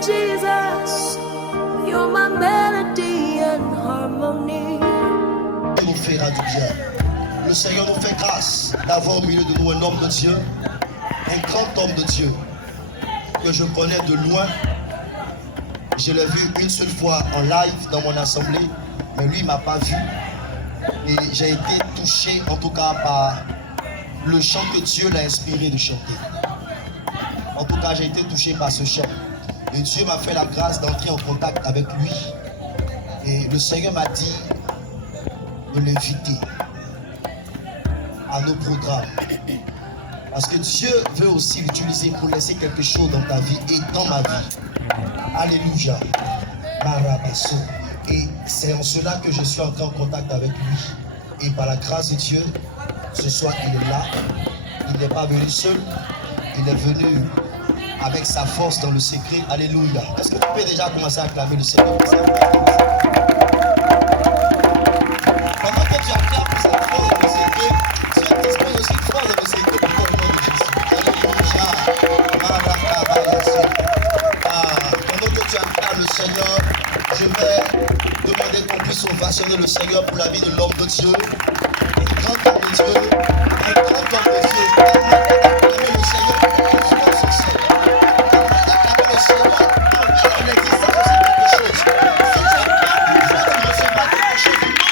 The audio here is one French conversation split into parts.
Jesus, you're my melody and harmony. Il nous fera du bien. Le Seigneur nous fait grâce d'avoir au milieu de nous un homme de Dieu, un grand homme de Dieu que je connais de loin. Je l'ai vu une seule fois en live dans mon assemblée, mais lui il m'a pas vu. Et j'ai été touché en tout cas par le chant que Dieu l'a inspiré de chanter. En tout cas, j'ai été touché par ce chant. Et Dieu m'a fait la grâce d'entrer en contact avec lui. Et le Seigneur m'a dit de l'inviter à nos programmes. Parce que Dieu veut aussi l'utiliser pour laisser quelque chose dans ta vie et dans ma vie. Alléluia. Marabasso. Et c'est en cela que je suis entré en contact avec lui. Et par la grâce de Dieu, ce soir il est là. Il n'est pas venu seul. Il est venu avec sa force dans le secret. Alléluia. Est-ce que tu peux déjà commencer à acclamer le Seigneur? Pendant que tu acclames pour cette force dans le secret, Dieu dispose aussi de force dans le secret pour le nom de Jésus. Alléluia. Pendant que tu acclames le Seigneur, je vais demander qu'on puisse ovationner le Seigneur pour la vie de l'homme de Dieu. Un grand homme de Dieu. Un grand homme de Dieu. Acclamer le Seigneur pour qu'il soit son Seigneur. Acclamer le Seigneur pour qu'il existe aussi quelque chose. Si tu acclames, il faut que tu recevras quelque chose du nom de Jésus.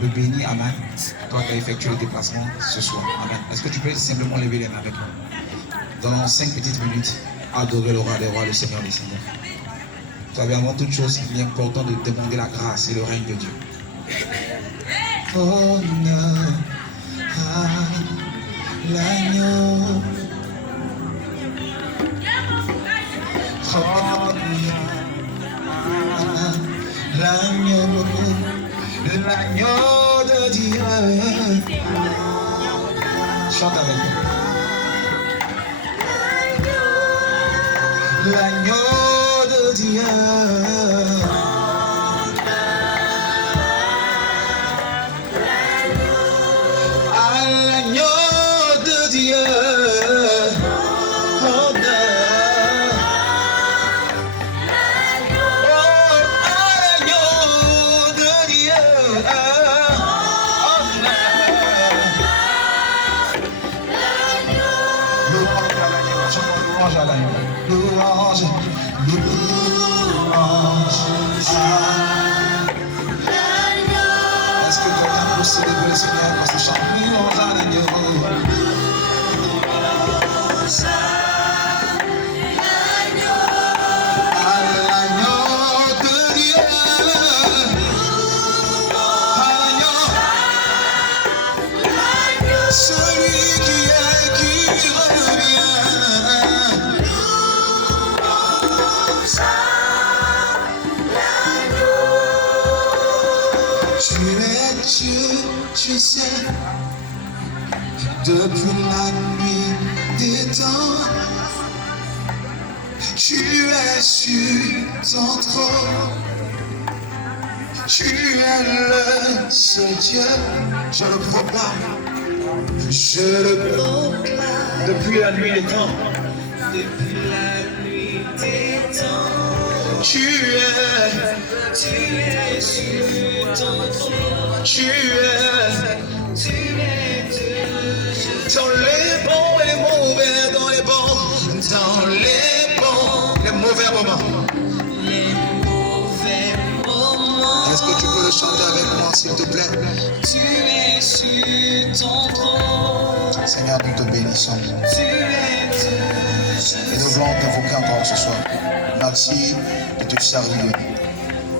Le béni, Amen. Toi qui as effectué le déplacement ce soir. Amen. Est-ce que tu peux simplement lever les mains avec nous? Dans 5 petites minutes, adorer le roi des rois, le Seigneur des seigneurs. Vous savez, avant toute chose, il est important de demander la grâce et le règne de Dieu. Honneur à l'agneau. Honneur à l'agneau. L'agneau de Dieu. Chante avec nous. L'agneau de Dieu. À l'agneau de Dieu. Louange, louange à l'agneau. Est-ce que quelqu'un peut célébrer le Seigneur parce que chante louange à l'agneau? À l'agneau de Dieu. À l'agneau. Celui qui revient. Tu es Dieu, tu sais, depuis la nuit des temps, tu es sur ton trône, tu es le seul Dieu, je le proclame, depuis la nuit des temps, tu es sur ton trône, tu es dans les bons et les mauvais, dans les bons, les mauvais moments. Est-ce que tu peux le chanter avec moi, s'il te plaît? Tu es sur ton trône. Seigneur, nous te bénissons. Et nous voulons t'invoquer encore ce soir. Merci de te servir.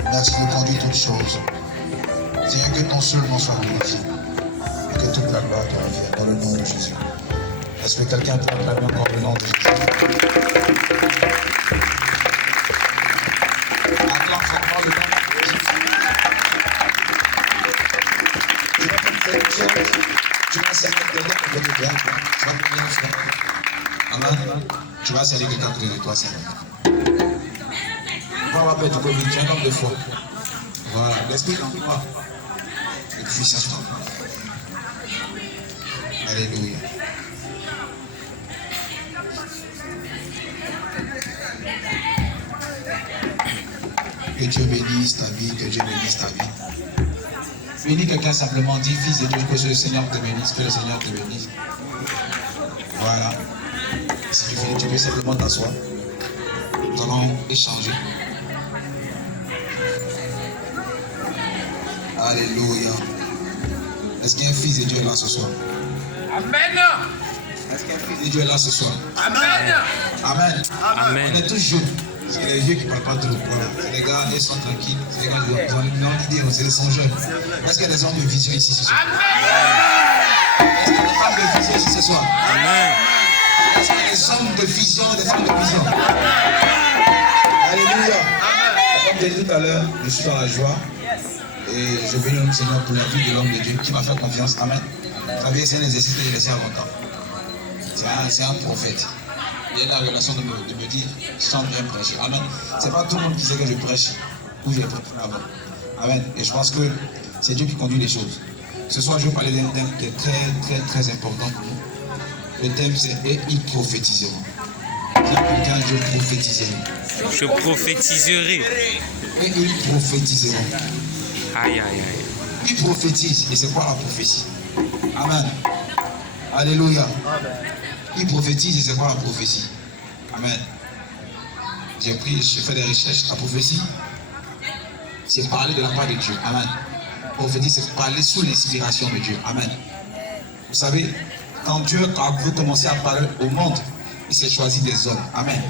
Merci de conduire toutes choses. Seigneur, que ton seul nom soit glorifié. Et que toute la gloire te revienne dans le nom de Jésus. Est-ce que quelqu'un peut acclamer encore le nom de Jésus? Acclame fortement le nom de Jésus. Viens, tu vas prier une fois. Amen. Tu vas saluer quelqu'un près de toi, c'est bon. On va appeler ton Covid, tu es un homme de foi. Voilà, l'esprit en toi. Et puissance en toi. Alléluia. Que Dieu bénisse ta vie, que Dieu bénisse ta vie. Bénis quelqu'un simplement, dis fils de Dieu, que le Seigneur te bénisse, que le Seigneur te bénisse. Voilà. Si tu finis, tu peux simplement t'asseoir. Nous allons échanger. Alléluia. Est-ce qu'il y a un fils de Dieu là ce soir? Amen. Est-ce qu'il y a un fils de Dieu là ce soir? Amen. Amen. Amen. On est tous jeunes. C'est les vieux qui ne parlent pas trop. Voilà. C'est les gars, ils sont tranquilles. C'est les gars qui ont une grande idée, ils sont jeunes. Est-ce qu'il y a des hommes de vision ici ce soir? Amen. Est-ce qu'il y a des femmes de vision ici ce soir? Amen. Est-ce qu'il y a des hommes de vision, des femmes de vision? Alléluia. Comme j'ai dit tout à l'heure, je suis dans la joie. Et je bénis le Seigneur pour la vie de l'homme de Dieu qui m'a fait confiance. Amen. Vous savez, c'est un exercice que j'ai laissé à longtemps. C'est un prophète. Il y a la relation de me dire, sans bien prêcher. Amen. C'est pas tout le monde qui sait que je prêche ou je prêche avant. Amen. Et je pense que c'est Dieu qui conduit les choses. Ce soir, je vais parler d'un thème qui est très important pour nous. Le thème, c'est « Et ils prophétiseront ». Quelqu'un, je prophétiserai. Je prophétiserai. Et ils prophétiseront. Aïe, aïe, aïe. Ils prophétisent. Et c'est quoi la prophétie? Amen. Alléluia. Ils prophétisent et c'est quoi la prophétie? Amen. J'ai fait des recherches. La prophétie, c'est parler de la part de Dieu. Amen. La prophétie, c'est parler sous l'inspiration de Dieu. Amen. Vous savez, quand Dieu a voulu commencer à parler au monde, il s'est choisi des hommes. Amen.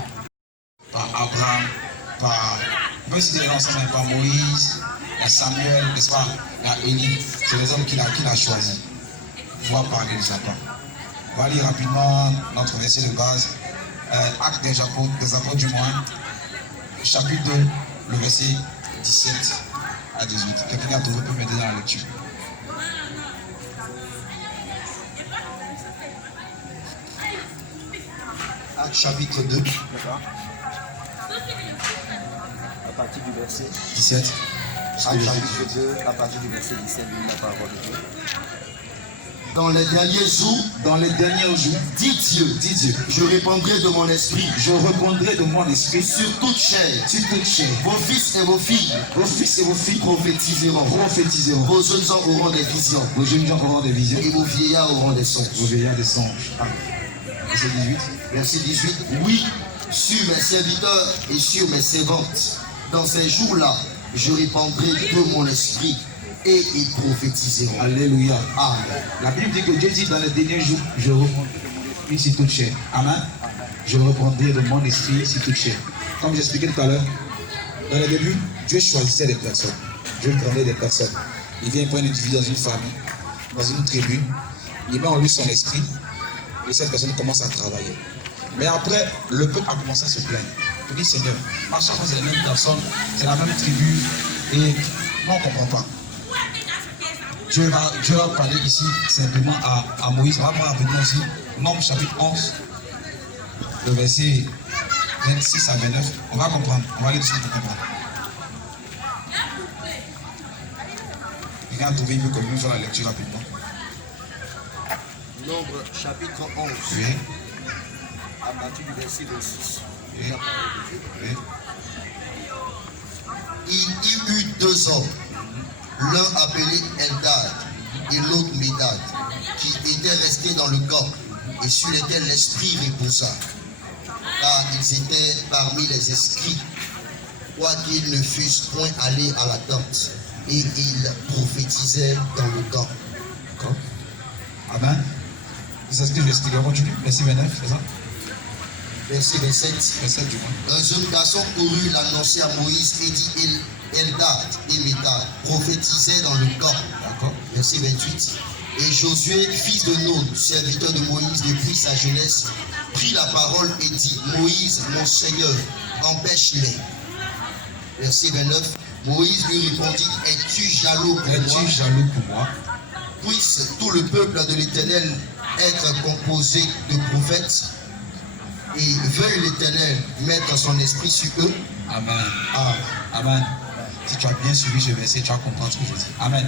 Par Abraham, par... On peut citer les noms ensemble, par Moïse, Samuel, n'est-ce pas? Élie. C'est les hommes qu'il a choisis. Pour parler de sa part. On va lire rapidement notre verset de base. Actes des apôtres du moins, chapitre 2, le verset 17 à 18. Quelqu'un a trouvé peut m'aider dans la lecture. Actes chapitre 2. D'accord. À partir du verset 17. Actes chapitre 2, à partir du verset 17, la parole de Dieu. Dans les derniers jours, dit Dieu, je répandrai de mon esprit sur toute chair. Vos fils et vos filles prophétiseront. Vos jeunes gens auront des visions. Et vos vieillards auront des songes. Verset 18. Oui, sur mes serviteurs et sur mes servantes, dans ces jours-là, je répandrai de mon esprit. Et ils prophétiseront. Alléluia. Amen. La Bible dit que Dieu dit dans les derniers jours, je reprendrai de mon esprit sur toute chair. Amen. Je reprendrai de mon esprit sur toute chair. Comme j'expliquais tout à l'heure, dans le début, Dieu choisissait des personnes. Dieu prenait des personnes. Il vient prendre une individu dans une famille, dans une tribu. Il met en lui son esprit. Et cette personne commence à travailler. Mais après, le peuple a commencé à se plaindre. Il dit, Seigneur, à chaque fois c'est la même personne, c'est la même tribu. Et moi, on ne comprend pas. Dieu va parler ici simplement à Moïse. On va prendre rapidement aussi Nombre chapitre 11, le verset 26 à 29. On va comprendre. On va aller dessus pour comprendre. Quelqu'un a trouvé mieux comme nous faire la lecture rapidement. Nombre chapitre 11. Oui. À partir du verset 26. Oui. Oui. Il y eut deux hommes, l'un appelé Eldad et l'autre Médad, qui étaient restés dans le camp et sur lesquels l'esprit reposa, car ils étaient parmi les esprits, quoiqu'ils ne fussent point allés à la tente, et ils prophétisaient dans le camp. Amen. C'est ce que je vais expliquer. On continue. Verset 29, c'est ça? Verset 27. Verset du moins. Un jeune garçon courut l'annoncer à Moïse et dit Eldad et Médad prophétisaient dans le camp. D'accord. Verset 28. Et Josué, fils de Nun, serviteur de Moïse depuis sa jeunesse, prit la parole et dit, Moïse, mon Seigneur, empêche-les. Verset 29. Moïse lui répondit, es-tu jaloux pour moi? Es-tu jaloux pour moi? Puisse tout le peuple de l'Éternel être composé de prophètes et veuille l'Éternel mettre son esprit sur eux. Amen. Ah, Amen. Si tu as bien suivi ce verset, tu vas comprendre ce que je dis. Amen.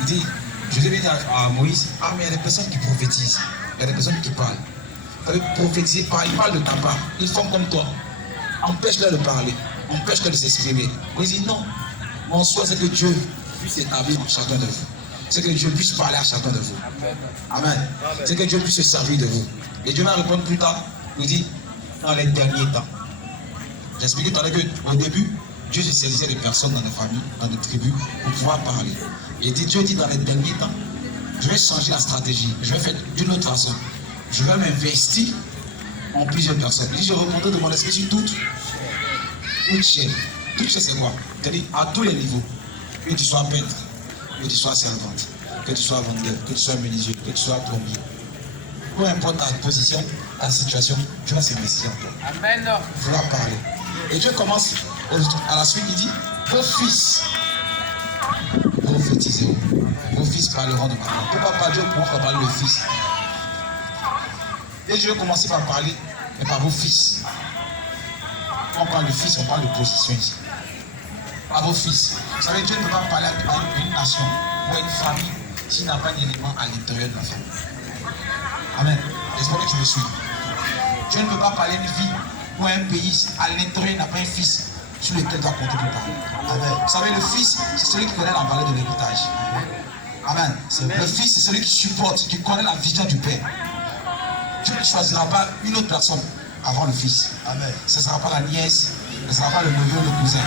Il dit, je vais dire à Moïse, ah mais il y a des personnes qui prophétisent, il y a des personnes qui parlent. Vous savez, prophétiser, ils parlent de ta part, ils font comme toi. Empêche-les de parler, empêche-les de s'exprimer. Moïse dit non, mon souhait c'est que Dieu puisse s'établir en chacun de vous. C'est que Dieu puisse parler à chacun de vous. Amen. C'est que Dieu puisse se servir de vous. Et Dieu va répondre plus tard, il dit, dans les derniers temps. J'expliquais tout à l'heure qu'au début, Dieu se saisissait des personnes dans nos familles, dans nos tribus, pour pouvoir parler. Et Dieu dit dans les derniers temps, je vais changer la stratégie, je vais faire d'une autre façon. Je vais m'investir en plusieurs personnes. Il dit, je remonte de mon esprit sur toute chaîne. Toute chaîne, c'est quoi? C'est-à-dire à tous les niveaux. Que tu sois peintre, que tu sois servante, que tu sois vendeur, que tu sois menuisier, que tu sois plombier. Peu importe ta position, ta situation, Dieu va s'investir en toi. Amen. Il va parler. Et Dieu commence à la suite, il dit, vos fils prophétiseront. Vos fils parleront de ma part. Pourquoi pas Dieu pourra parler le fils? Et je vais commencer par parler, mais par vos fils. Quand on parle de fils, on parle de position ici. Par vos fils. Vous savez, Dieu ne peut pas parler à une nation ou à une famille s'il n'a pas d'élément à l'intérieur de la famille. Amen. J'espère que tu me suis. Dieu ne peut pas parler à une vie ou à un pays à l'intérieur, il n'a pas un fils sur lequel il doit compter pour parler. Amen. Vous savez, le fils, c'est celui qui connaît la valeur de l'héritage. Amen. Le fils, c'est celui qui supporte, qui connaît la vision du Père. Dieu ne choisira pas une autre personne avant le fils. Amen. Ce ne sera pas la nièce, ce ne sera pas le neveu ou le cousin.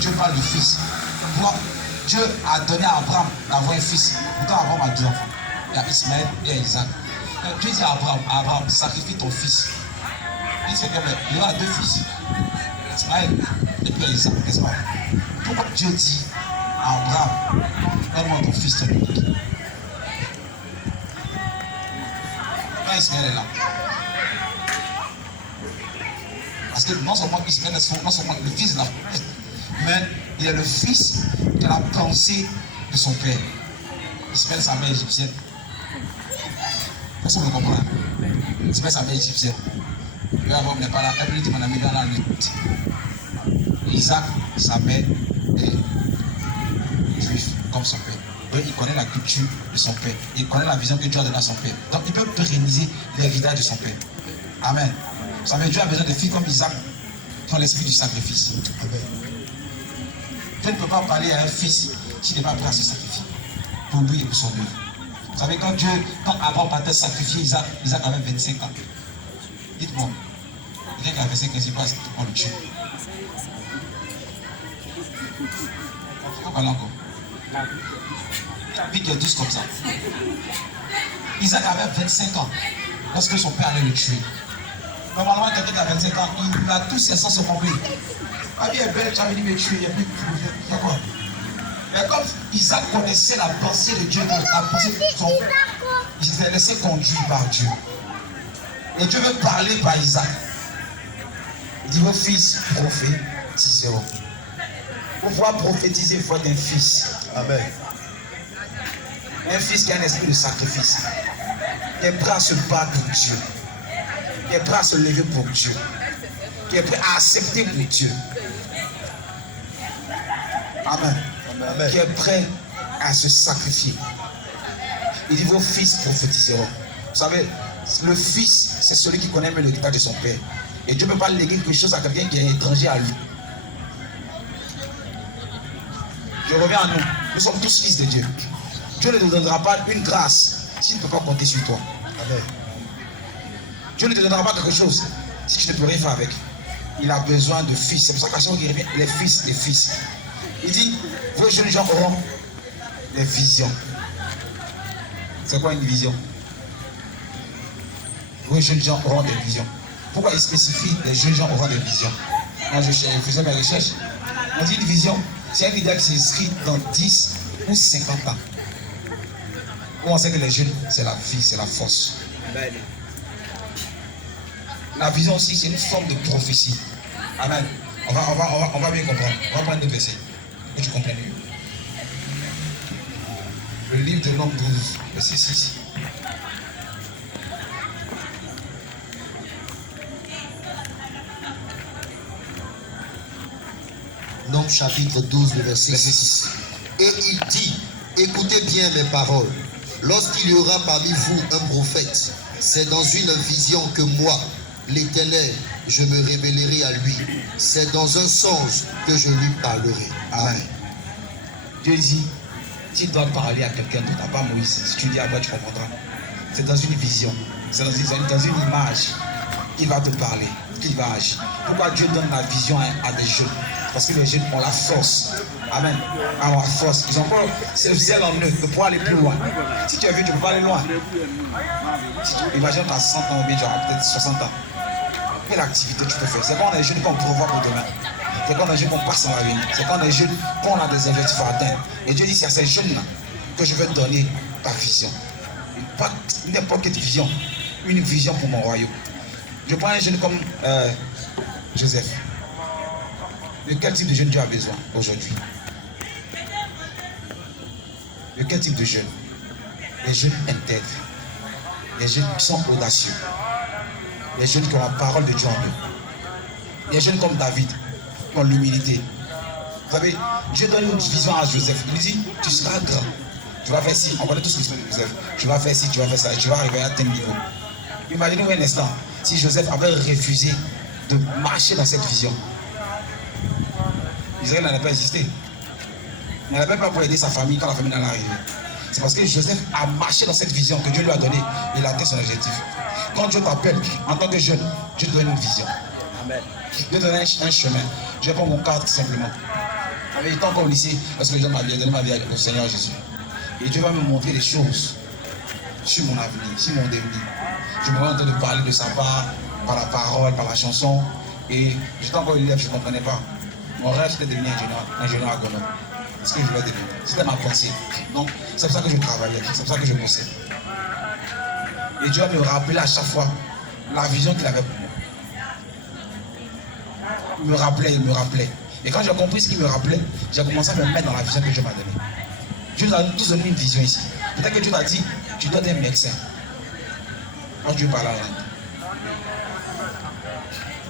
Dieu parle du fils. Moi, Dieu a donné à Abraham d'avoir un fils. Pourtant, Abraham a deux enfants. Il y a Ismaël et il y a Isaac. Donc, Dieu dit à Abraham, sacrifie ton fils. Il dit, il y a deux fils. Ismaël et puis Isaac, n'est-ce pas? Pourquoi Dieu dit à Abraham, donne-moi ton fils, ton unique? Quand Ismaël est là. Parce que non seulement Ismaël est non seulement le fils de la promesse, mais il est le fils de la pensée de son père. Ismaël, sa mère égyptienne. Personne ne comprend. Ismaël, sa mère égyptienne. Le avant n'est pas là. Elle lui dit, mon ami, dans la nuit. Isaac, sa mère, est juif, comme son père. Donc, il connaît la culture de son père. Il connaît la vision que Dieu a donnée à son père. Donc, il peut pérenniser l'héritage de son père. Amen. Vous savez, Dieu a besoin de filles comme Isaac qui ont l'esprit du sacrifice. Amen. Dieu ne peut pas parler à un fils qui n'est pas prêt à se sacrifier pour lui et pour son œuvre. Vous savez, quand Abraham partait sacrifier Isaac, Isaac avait 25 ans. Dites-moi, quelqu'un qui a 25 ans, il passe, on le tue. On va parler encore. Puis il est douce comme ça. Isaac avait 25 ans lorsque son père allait le tuer. Normalement, quelqu'un qui a 25 ans, il a tous ses sens compris. La vie est belle, tu as venu me tuer, il n'y a plus de quoi. Mais comme Isaac connaissait la pensée de Dieu, la pensée de son père, il s'est laissé conduire par Dieu. Et Dieu veut parler par Isaac. Il dit, vos fils prophétiseront. Pour pouvoir prophétiser, il faut être un fils. Amen. Un fils qui a un esprit de sacrifice, qui est prêt à se battre pour Dieu, qui est prêt à se lever pour Dieu, qui est prêt à accepter pour Dieu. Amen. Amen. Qui est prêt à se sacrifier. Il dit, vos fils prophétiseront. Vous savez, le fils, c'est celui qui connaît mieux l'héritage de son père. Et Dieu ne peut pas léguer quelque chose à quelqu'un qui est étranger à lui. Je reviens à nous. Nous sommes tous fils de Dieu. Dieu ne te donnera pas une grâce s'il ne peut pas compter sur toi. Amen. Dieu ne te donnera pas quelque chose si tu ne peux rien faire avec. Il a besoin de fils. C'est pour ça qu'à chaque fois qu'il revient, les fils. Il dit, vos jeunes gens auront des visions. C'est quoi une vision? Vos jeunes gens auront des visions. Pourquoi il spécifie les jeunes gens auront des visions? Moi, je faisais mes recherches. On dit une vision, c'est une idée qui s'inscrit dans 10 ou 50 ans. Où on sait que les jeunes, c'est la vie, c'est la force. La vision aussi, c'est une forme de prophétie. Amen. On va bien comprendre. On va prendre deux versets. Que tu comprennes mieux. Le livre de l'homme 12, verset 6. Job chapitre 12, le verset 6. Et il dit, écoutez bien mes paroles. Lorsqu'il y aura parmi vous un prophète, c'est dans une vision que moi, l'Éternel, je me révélerai à lui. C'est dans un songe que je lui parlerai. Amen. Dieu dit, tu dois parler à quelqu'un d'autre, pas Moïse. Si tu dis à moi, tu comprendras. C'est dans une vision, c'est dans une image qu'il va te parler, qu'il va agir. Pourquoi Dieu donne la vision à des jeunes? Parce que les jeunes ont la force. Amen. Ont la force. Ils ont pas ce zèle en eux de pouvoir aller plus loin. Si tu es vieux, tu ne peux pas aller loin. Imagine tu as 100 ans ou bien tu as peut-être 60 ans. Quelle activité tu peux faire? C'est quand on est jeune qu'on prévoit pour demain. C'est quand on est jeune qu'on passe dans l'avenir. C'est quand on est jeune qu'on a des objectifs à atteindre. Et Dieu dit, c'est à ces jeunes-là que je vais te donner ta vision. Pas n'importe quelle vision. Une vision pour mon royaume. Je prends un jeune comme Joseph. De quel type de jeune Dieu a besoin aujourd'hui? De quel type de jeune? Les jeunes intègres. Les jeunes qui sont audacieux. Les jeunes qui ont la parole de Dieu en eux. Les jeunes comme David, qui ont l'humilité. Vous savez, Dieu donne une vision à Joseph. Il lui dit, tu seras grand. Tu vas faire ci. On connaît tous l'histoire de Joseph. Tu vas faire ci, tu vas faire ça. Et tu vas arriver à tel niveau. Imaginez-vous un instant, si Joseph avait refusé de marcher dans cette vision. Israël n'allait pas exister. Il n'allait pas pour aider sa famille quand la famille allait arriver. C'est parce que Joseph a marché dans cette vision que Dieu lui a donnée. Il a atteint son objectif. Quand Dieu t'appelle en tant que jeune, Dieu te donne une vision. Amen. Dieu te donne un chemin. Je vais prendre mon cadre simplement. En étant comme au lycée, parce que je donne ma vie au Seigneur Jésus. Et Dieu va me montrer des choses sur mon avenir, sur mon devenir. Je me rends en train de parler de sa part, par la parole, par la chanson. Et j'étais encore élève, je ne comprenais pas. Mon rêve, c'était de devenir ingénieur agronome. C'est ce que je voulais devenir. C'était ma pensée. Donc, c'est pour ça que je travaillais, c'est pour ça que je bossais. Et Dieu me rappelait à chaque fois la vision qu'il avait pour moi. Il me rappelait. Et quand j'ai compris ce qu'il me rappelait, j'ai commencé à me mettre dans la vision que Dieu m'a donnée. Dieu nous a tous donné une vision ici. Peut-être que Dieu t'a dit, tu dois être un médecin. Quand Dieu parle à la langue.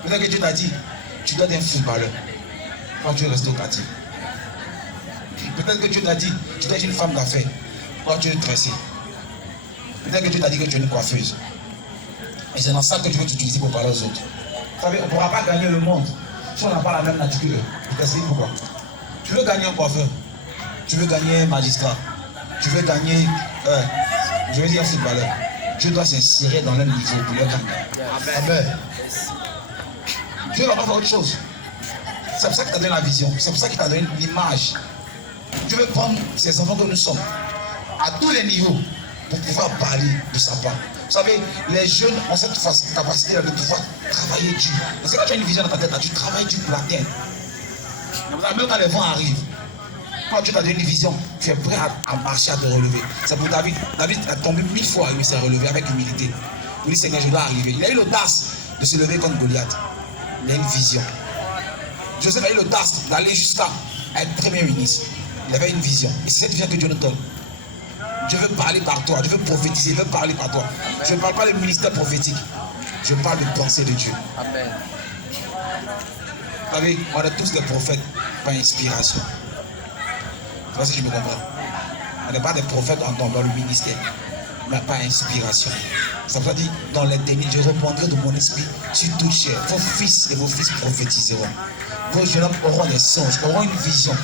Peut-être que Dieu t'a dit, tu dois être un footballeur. Quand Dieu reste au quartier. Peut-être que Dieu t'a dit, tu dois être une femme d'affaires. Quand tu es dressé. Peut-être que Dieu t'a dit que tu es une coiffeuse. Et c'est dans ça que tu veux t'utiliser pour parler aux autres. Vous savez, on ne pourra pas gagner le monde si on n'a pas la même nature que eux. Je t'explique pourquoi. Tu veux gagner un coiffeur. Tu veux gagner un magistrat. Tu veux gagner, je veux dire un footballeur. Dieu doit s'insérer dans leur niveau pour leur gagner. Amen. Dieu va pas faire autre chose. C'est pour ça qu'il t'a donné la vision. C'est pour ça qu'il t'a donné l'image. Dieu veut prendre ces enfants que nous sommes à tous les niveaux pour pouvoir parler de sa part. Vous savez, les jeunes ont cette capacité de pouvoir travailler dur. Parce que quand tu as une vision dans ta tête, là, tu travailles dur pour l'atteindre. Même quand les vents arrivent, quand tu as donné une vision, tu es prêt à marcher, à te relever. C'est pour David. David a tombé 1000 fois et il s'est relevé avec humilité. Il dit, Seigneur, je dois arriver. Il a eu l'audace de se lever contre Goliath. Il a une vision. Joseph a eu l'audace d'aller jusqu'à être premier ministre. Il avait une vision. Et c'est cette vision que Dieu nous donne. Dieu veut parler par toi. Dieu veut prophétiser. Il veut parler par toi. Je ne parle pas de ministère prophétique. Je parle de pensée de Dieu. Amen. Vous savez, on est tous des prophètes par inspiration. Je ne sais pas si je me comprends. On n'est pas des prophètes dans le ministère, mais par inspiration. Ça veut dire, dans les derniers, je répondrai de mon esprit sur toute chair. Vos fils et vos fils prophétiseront. Vos jeunes hommes auront des songes, auront une vision,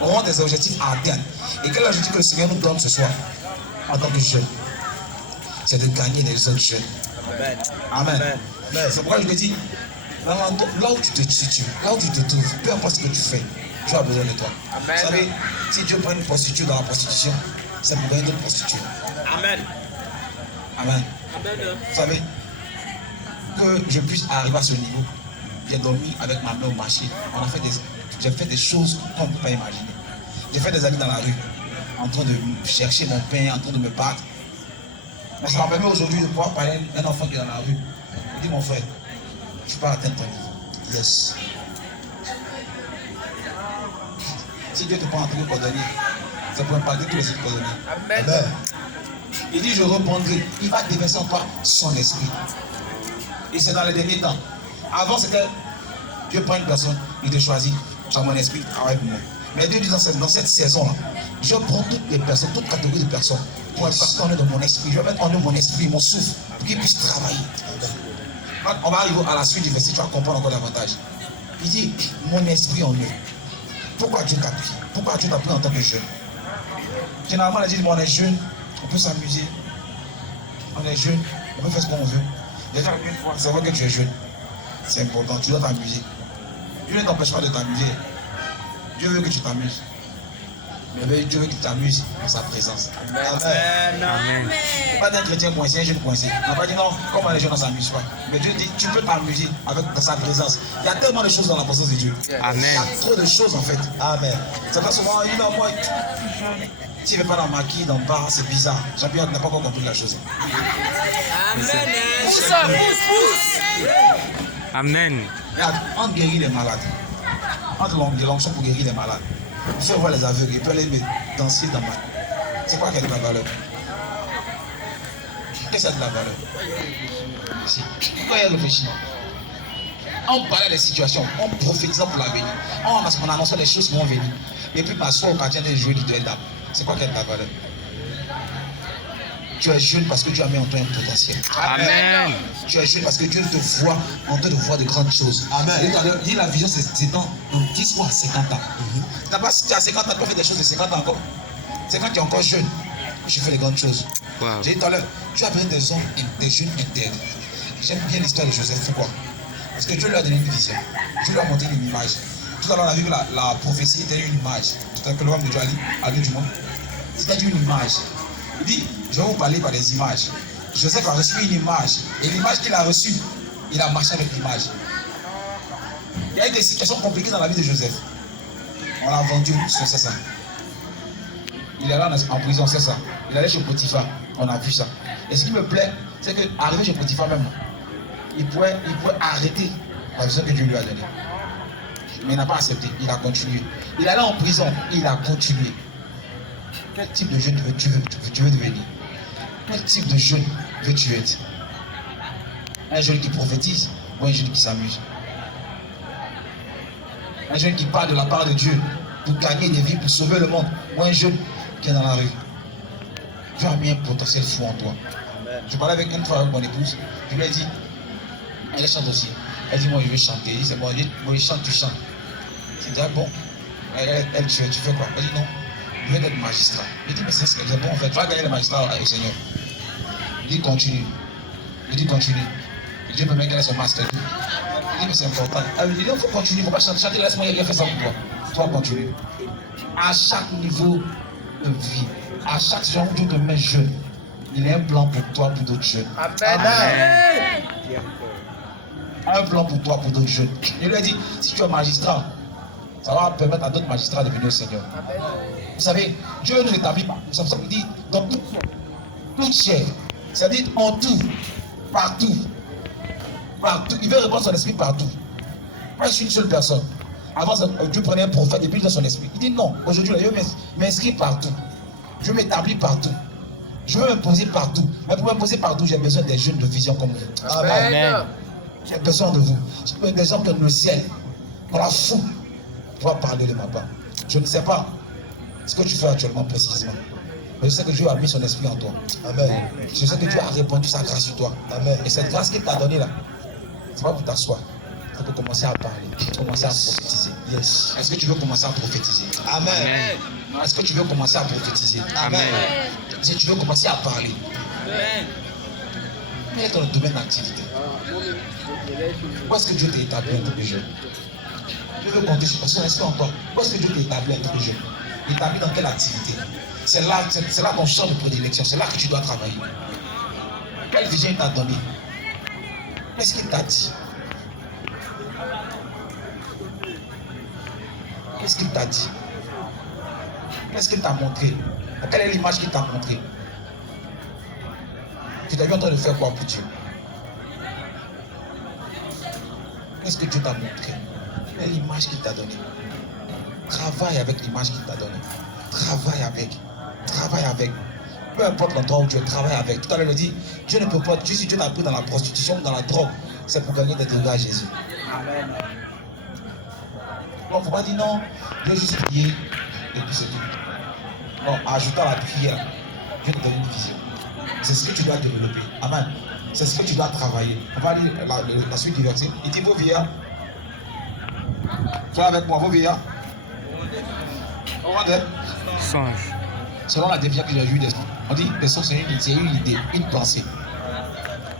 auront des objectifs à atteindre. Et quel objectif que le Seigneur nous donne ce soir, en tant que jeunes? C'est de gagner les autres jeunes. Amen. Amen. Amen. C'est pourquoi je te dis, là où tu te situes, là où tu te trouves, peu importe ce que tu fais, Dieu a besoin de toi. Amen. Vous savez, si Dieu prend une prostituée dans la prostitution, c'est pour gagner d'autres prostituées. Amen. Amen. Amen. Vous savez, que je puisse arriver à ce niveau, j'ai dormi avec ma mère au marché. J'ai fait des choses qu'on ne peut pas imaginer. J'ai fait des amis dans la rue, en train de chercher mon pain, en train de me battre. Mais ça m'a permis aujourd'hui de pouvoir parler à un enfant qui est dans la rue. Il dit, mon frère, je ne peux pas atteindre ton niveau. Yes. Si Dieu te prend en tant que cordonnier, c'est pour impacter tous les autres cordonniers. Amen. Amen. Il dit, je répondrai. Il va déverser en toi son esprit. Et c'est dans les derniers temps. Avant, c'était Dieu prend une personne, il te choisit. Car mon esprit travaille pour moi. Mais Dieu dit dans cette saison-là, je prends toutes les personnes, toutes catégories de personnes pour impacter en eux de mon esprit. Je vais mettre en eux mon esprit, mon souffle, pour qu'ils puissent travailler. On va arriver à la suite du verset, tu vas comprendre encore davantage. Il dit, mon esprit en eux. Pourquoi Dieu t'a pris? Pourquoi Dieu t'a pris en tant que jeune? Généralement, on a dit, on est jeune, on peut s'amuser. On est jeune, on peut faire ce qu'on veut. Déjà, une fois, c'est vrai que tu es jeune. C'est important, tu dois t'amuser. Dieu ne t'empêche pas de t'amuser. Dieu veut que tu t'amuses. Mais Dieu veut que tu t'amuses dans sa présence. Amen. Amen. Pas d'un chrétien coincé, un jeune coincé. On n'a pas dit non, comment les gens ne s'amusent pas. Mais Dieu dit, tu peux t'amuser dans sa présence. Il y a tellement de choses dans la présence de Dieu. Amen. Il y a trop de choses en fait. Amen. C'est pas souvent, il a moi. Tu ne veux pas dans le maquis, dans le bar, c'est bizarre. Jean-Pierre n'a pas encore compris la chose. Amen. Regarde, on guérit les malades. Entre l'onction pour guérir les malades. Je fais voir les aveugles, il peut aller me danser dans ma. C'est quoi qui a de la valeur? Qu'est-ce qui a de la valeur? Pourquoi il y a réfléchi? On parlait des situations, on prophétisait pour l'avenir. On annonçait les choses qui vont venir. Et puis m'asseoir au quartier des joueurs de dame. C'est quoi qui a de la valeur? Tu es jeune parce que Dieu a mis en toi un potentiel. Amen. Tu es jeune parce que Dieu te voit en train de voir de grandes choses. Amen. Il dit la vision, c'est dans 10 ou à 50 ans. D'abord, si tu as 50 ans, tu peux faire des choses de 50 ans encore. C'est quand tu es encore jeune que tu fais les grandes choses. Wow. J'ai dit tout à l'heure, tu as besoin des hommes, des jeunes intègres. J'aime bien l'histoire de Joseph. Pourquoi? Parce que Dieu lui a donné une vision. Dieu lui a montré une image. Tout à l'heure, on a vu que la prophétie était une image. Tout à l'heure, que l'homme de Dieu a dit du monde. C'était une image. Il dit, je vais vous parler par des images. Joseph a reçu une image. Et l'image qu'il a reçue, il a marché avec l'image. Il y a eu des situations compliquées dans la vie de Joseph. On l'a vendu sur ça. Il est là en prison, c'est ça. Il allait chez Potiphar. On a vu ça. Et ce qui me plaît, c'est qu'arrivé chez Potiphar même, il pouvait arrêter la vision que Dieu lui a donnée. Mais il n'a pas accepté. Il a continué. Il allait en prison. Il a continué. Quel type de jeune tu veux devenir? Quel type de jeune veux-tu être? Un jeune qui prophétise ou un jeune qui s'amuse? Un jeune qui parle de la part de Dieu pour gagner des vies, pour sauver le monde, ou un jeune qui est dans la rue? Dieu a mis un potentiel fou en toi. Je parlais avec une fois avec mon épouse, je lui ai dit, elle chante aussi. Elle dit, moi je veux chanter. C'est bon, moi je chante, tu chantes. C'est déjà bon. Elle tu fais quoi? Elle dit non. Je vais être magistrat. Il dit, mais c'est ce que j'ai bon en fait. Tu vas gagner le magistrat avec le Seigneur. Il dit, continue. Il dit, continue. Et Dieu me met qu'elle son master. Il dit, mais c'est important. Il dit, il faut continuer. Il ne faut pas chanter. Laisse-moi, il a fait ça pour toi. Toi, continue. À chaque niveau de vie, à chaque jour où Dieu te met jeune, il y a un plan pour toi, pour d'autres jeunes. Amen. Un plan pour toi, pour d'autres jeunes. Il lui a dit, si tu es magistrat, ça va permettre à d'autres magistrats de venir au Seigneur. Vous savez, Dieu nous établit pas. Ça veut dire dans toute chair. Ça veut dire en tout, partout. Partout. Il veut répandre son esprit partout. Moi, je suis une seule personne. Avant, Dieu prenait un prophète et puis il donne son esprit. Il dit non, aujourd'hui, je m'inscris partout. Je m'établis partout. Je veux m'imposer partout. Mais pour m'imposer partout, j'ai besoin des jeunes de vision comme vous. Amen. J'ai besoin de vous. J'ai besoin des hommes dans le ciel. Dans la foule. Pour parler de ma part. Je ne sais pas ce que tu fais actuellement précisément. Mais je sais que Dieu a mis son esprit en toi. Amen. Je sais que Dieu a répandu sa grâce sur toi. Amen. Et cette grâce qu'il t'a donnée là, c'est pas pour t'asseoir. C'est pour commencer à parler. Commencer à prophétiser. Yes. Est-ce que tu veux commencer à prophétiser? Amen. Amen. Est-ce que tu veux commencer à prophétiser? Amen. Si tu veux commencer à parler. Amen. Quel est ton domaine d'activité? Où est-ce que Dieu t'a établi en tant que jeune? Je veux compter sur son esprit en toi. Où est-ce que Dieu t'a établi en tant que jeune? Établi dans quelle activité? C'est là ton champ de prédilection. C'est là que tu dois travailler. Quelle vision il t'a donné? Qu'est-ce qu'il t'a dit? Qu'est-ce qu'il t'a dit? Qu'est-ce qu'il t'a montré? Quelle est l'image qu'il t'a montrée? Tu t'es vu en train de faire quoi pour Dieu? Qu'est-ce que Dieu t'a montré? Quelle est l'image qu'il t'a donnée? Travaille avec l'image qu'il t'a donnée. Travaille avec. Travaille avec. Peu importe l'endroit où tu travailles avec. Tout à l'heure, il dit, Dieu ne peut pas, si Dieu t'a pris dans la prostitution ou dans la drogue, c'est pour gagner des degrés à Jésus. Amen. il ne faut pas dire non, je vais juste prier et puis c'est tout. Non, en ajoutant la prière, Dieu te donne une vision. C'est ce que tu dois développer. Amen. C'est ce que tu dois travailler. On va lire la suite du verset. Il dit vos vieillards. Sois avec moi, vos vieillards. On rendait. Songe. Selon la définition que j'ai vue d'esprit, on dit les songes, c'est une idée, une pensée.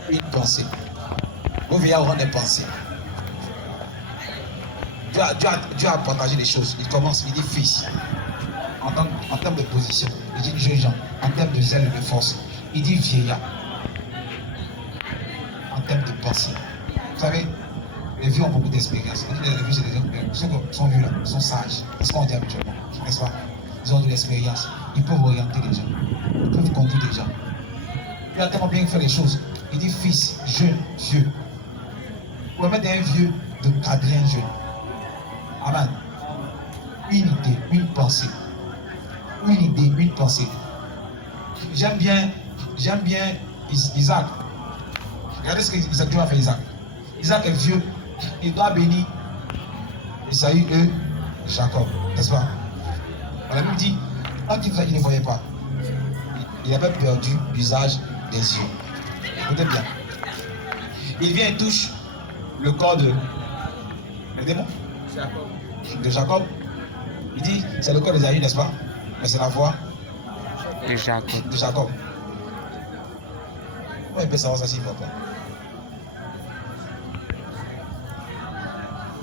Une pensée. Vos vieillards auront des pensées. Dieu a partagé les choses. Il commence, il dit fils. En termes de position, il dit jeunes gens. En termes de zèle et de force, il dit vieillard. En termes de pensée. Vous savez, les vieux ont beaucoup d'expérience. Les vieux, c'est des gens, ceux qui sont vieux là, sont sages. C'est ce qu'on dit habituellement. N'est-ce pas? Ils ont de l'expérience. Ils peuvent orienter les gens. Ils peuvent conduire les gens. Il a tellement bien fait les choses. Il dit fils, jeune, vieux. Vous pouvez mettre un vieux de cadrien jeune. Amen. Une idée, une pensée. Une idée, une pensée. J'aime bien Isaac. Regardez ce que Dieu a fait Isaac. Isaac est vieux. Il doit bénir Esaü et Jacob. N'est-ce pas? On a même dit, quand il ne voyait pas, il avait perdu l'usage des yeux. Écoutez bien. Il vient et touche le corps de Jacob. Il dit, c'est le corps d'Esaü, n'est-ce pas? Mais c'est la voix De Jacob. de Jacob. Comment il peut savoir ça s'il ne voit pas?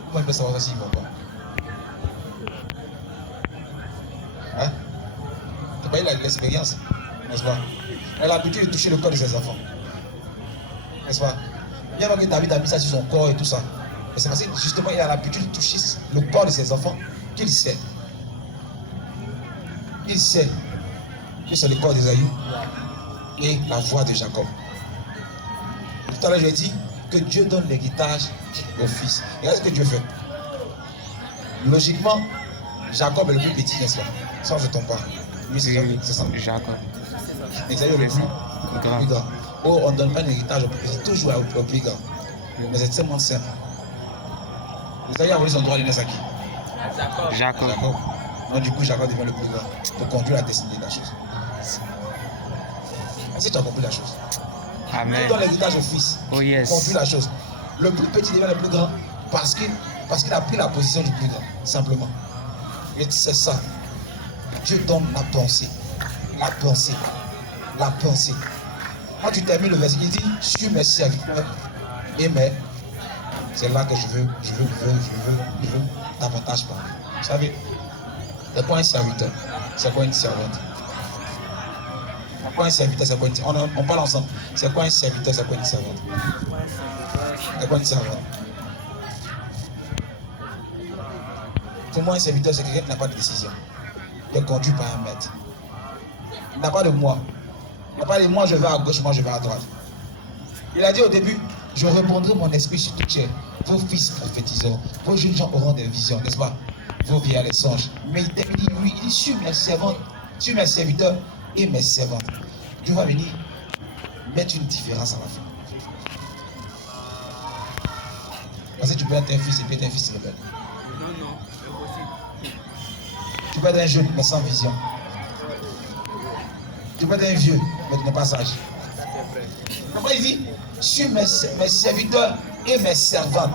Comment il peut savoir ça s'il ne voit pas? Hein? C'est pas, il a l'expérience, n'est-ce pas? Il a l'habitude de toucher le corps de ses enfants. N'est-ce pas? Bien que David a mis ça sur son corps et tout ça. Mais c'est parce que justement il a l'habitude de toucher le corps de ses enfants qu'il sait. Il sait que c'est le corps d'Esaü et la voix de Jacob. Tout à l'heure, j'ai dit que Dieu donne l'héritage au fils. Regardez ce que Dieu fait. Logiquement, Jacob est le plus petit, n'est-ce pas? Ça, je ne tombe pas. Lui, c'est ça. Jacob. Esaü est le plus Grand. grand. Oh, on ne donne pas un héritage au plus petit, toujours au plus grand. Mais c'est tellement simple. Esaü a volé son droit de naissance à qui? Jacob. Jacob. Donc, du coup, Jacob devient le plus grand pour conduire la destinée de la chose. Est-ce que tu as compris la chose? Amen. Dieu donne l'héritage au fils. Oh yes. Conduire la chose. Le plus petit devient le plus grand parce qu'il a pris la position du plus grand, simplement. Et c'est ça. Dieu donne la pensée. La pensée. La pensée. Quand tu termines le verset, il dit, suis mes serviteurs et mes. C'est là que je veux davantage parler. Vous savez, c'est quoi un serviteur? C'est quoi une servante? C'est quoi un serviteur? C'est quoi une servante? On parle ensemble. C'est quoi un serviteur? C'est quoi une servante? C'est quoi une servante? Pour moi, un serviteur, c'est quelqu'un qui n'a pas de décision. Il est conduit par un maître. Il n'a pas de moi. Il n'a pas de moi, je vais à gauche, moi je vais à droite. Il a dit au début, je répondrai mon esprit sur toute chair. Vos fils prophétiseront. Vos jeunes gens auront des visions, n'est-ce pas? Vos vieillards les songes. Mais il dit, oui, il dit, sur mes servantes, sur mes serviteurs et mes servantes. Dieu va venir mettre une différence à la fin. Parce que tu peux être un fils et puis être un fils rebelle. Non, impossible. Tu peux être un jeune mais sans vision. Tu peux être un vieux mais tu n'es pas sage. Après il dit, sur mes serviteurs et mes servantes.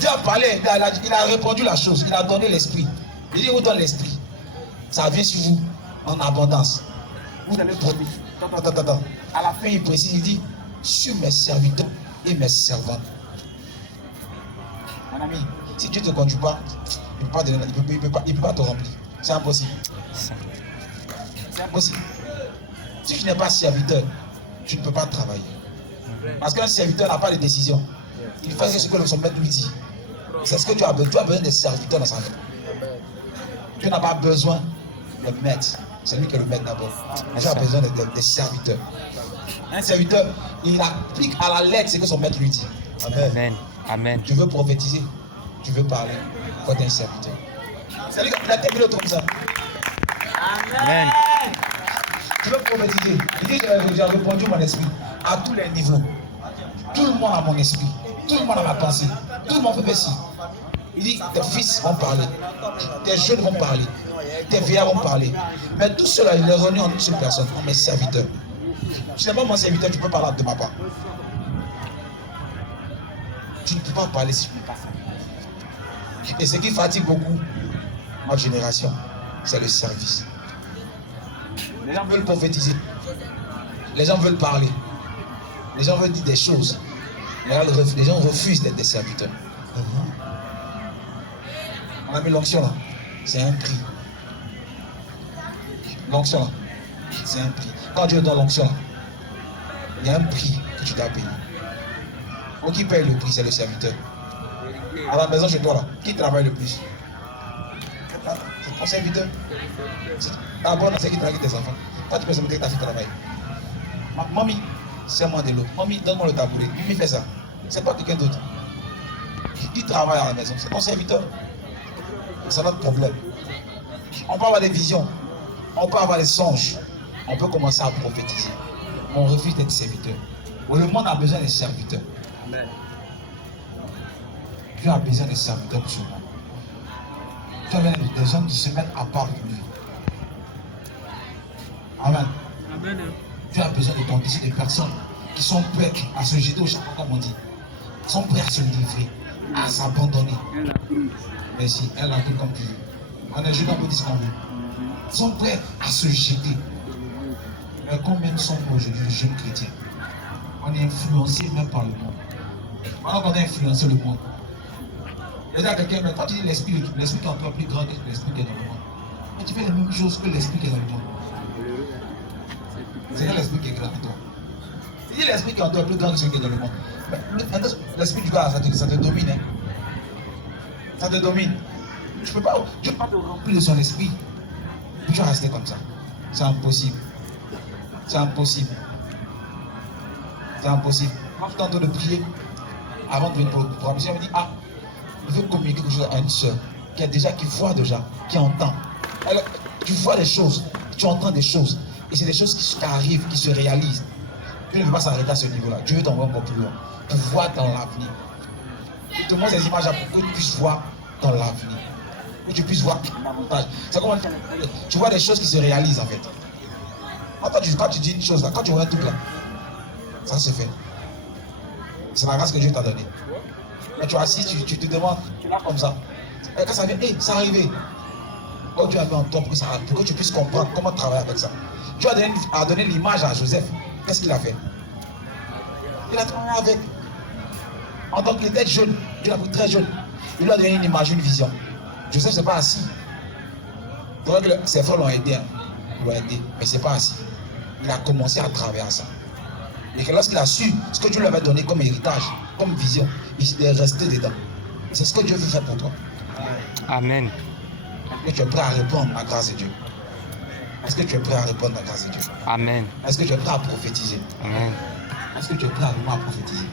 Dieu a parlé, il a répondu la chose, il a donné l'esprit. Il dit, vous donne l'esprit. Ça vient sur vous en abondance. Vous allez produire. À la fin, il précise, il dit, sur mes serviteurs et mes servantes. Mon ami, si Dieu ne te conduit pas, il ne peut pas te remplir. C'est impossible. C'est impossible. Si tu n'es pas serviteur, tu ne peux pas travailler. Parce qu'un serviteur n'a pas de décision. Il fait ce que son maître lui dit. C'est ce que tu as besoin. Tu as besoin des serviteurs dans sa vie. Tu n'as pas besoin de maître. C'est lui qui est le maître d'abord. Mais tu as besoin des serviteurs. Un serviteur, il applique à la lettre ce que son maître lui dit. Amen. Amen. Amen. Tu veux prophétiser, tu veux parler, il faut un serviteur. C'est lui qui a terminé comme ça. Amen. Tu veux prophétiser. Il dit, j'ai répondu mon esprit à tous les niveaux. Tout le monde a mon esprit. Tout le monde a ma pensée. Tout le monde peut faire ci. Il dit, tes fils vont parler, tes jeunes vont parler, tes vieillards vont parler. Mais tout cela, il est réuni en une seule personne, en mes serviteurs. Tu n'es pas mon serviteur, tu peux parler de ma part. Tu ne peux pas parler si tu ne peux pas faire. Et ce qui fatigue beaucoup ma génération, c'est le service. Les gens veulent prophétiser. Les gens veulent parler. Les gens veulent dire des choses. Les gens refusent d'être des serviteurs. On a mis l'onction là. C'est un prix. L'onction là. C'est un prix. Quand Dieu donne l'onction là, il y a un prix que tu dois payer. Qui paye le prix, c'est le serviteur. À la maison chez toi là, qui travaille le plus? C'est ton serviteur. D'abord, c'est qui travaille avec tes enfants. Quand tu peux se mettre que ta fille travaille. Mamie, serre-moi de l'eau. Mamie, donne-moi le tabouret. Mamie fait ça. C'est pas quelqu'un d'autre. Qui travaille à la maison, c'est ton serviteur. C'est notre problème. On peut avoir des visions, on peut avoir des songes, on peut commencer à prophétiser. On refuse d'être serviteur. Le monde a besoin des serviteurs. Dieu a besoin des serviteurs pour ce monde. Dieu a besoin des hommes qui se mettent à part de lui. Amen. Dieu a besoin de ton ici des personnes qui sont prêtes à se jeter au charbon, comme on dit. Qui sont prêtes à se livrer, à s'abandonner. Merci, elle a tout comme tu veux. On est jeune, on peut dire ce qu'on veut. Ils sont prêts à se jeter. Mais combien sont aujourd'hui les jeunes chrétiens? On est influencé même par le monde. Maintenant qu'on a influencé le monde. Il y a quelqu'un, mais quand tu dis l'esprit qui est encore plus grand que l'esprit qui est dans le monde, mais tu fais les mêmes choses que l'esprit qui est dans le monde. C'est l'esprit qui est grand que toi. Tu dis l'esprit qui est encore plus grand que celui qui est dans le monde. L'esprit du gars, ça te domine. Hein? Ça te domine. Je peux pas te remplir de son esprit. Tu vas rester comme ça. C'est impossible. C'est impossible. C'est impossible. Quand je suis en train de prier, avant de venir pour la mission, je me dis, je veux communiquer quelque chose à une soeur qui voit déjà, qui entend. Alors, tu vois des choses, tu entends des choses. Et c'est des choses qui arrivent, qui se réalisent. Dieu ne veut pas s'arrêter à ce niveau-là. Dieu veut t'envoyer encore plus loin. Pour voir dans l'avenir. Il te montre ces images pour que tu puisses voir dans l'avenir. Que tu puisses voir davantage. C'est comme tu vois des choses qui se réalisent en fait. Quand tu dis une chose là, quand tu vois un truc là, ça se fait. C'est la grâce que Dieu t'a donnée. Mais tu es assis, tu te demandes, tu l'as comme ça. Et quand ça vient, c'est arrivé. Quand Dieu a mis en toi pour que tu puisses comprendre comment travailler avec ça. Dieu a donné l'image à Joseph. Qu'est-ce qu'il a fait? Il a travaillé avec. En tant qu'il était jeune, Dieu l'a pris très jeune. Il lui a donné une image, une vision. Joseph ne s'est pas assis. C'est vrai que ses frères l'ont aidé. Ils l'ont aidé, mais c'est pas assis. Il a commencé à travailler à ça. Et que lorsqu'il a su ce que Dieu lui avait donné comme héritage, comme vision, il est resté dedans. C'est ce que Dieu veut faire pour toi. Amen. Est-ce que tu es prêt à répondre à la grâce de Dieu? Est-ce que tu es prêt à répondre à la grâce de Dieu? Amen. Est-ce que tu es prêt à prophétiser? Amen. Est-ce que tu es prêt à prophétiser?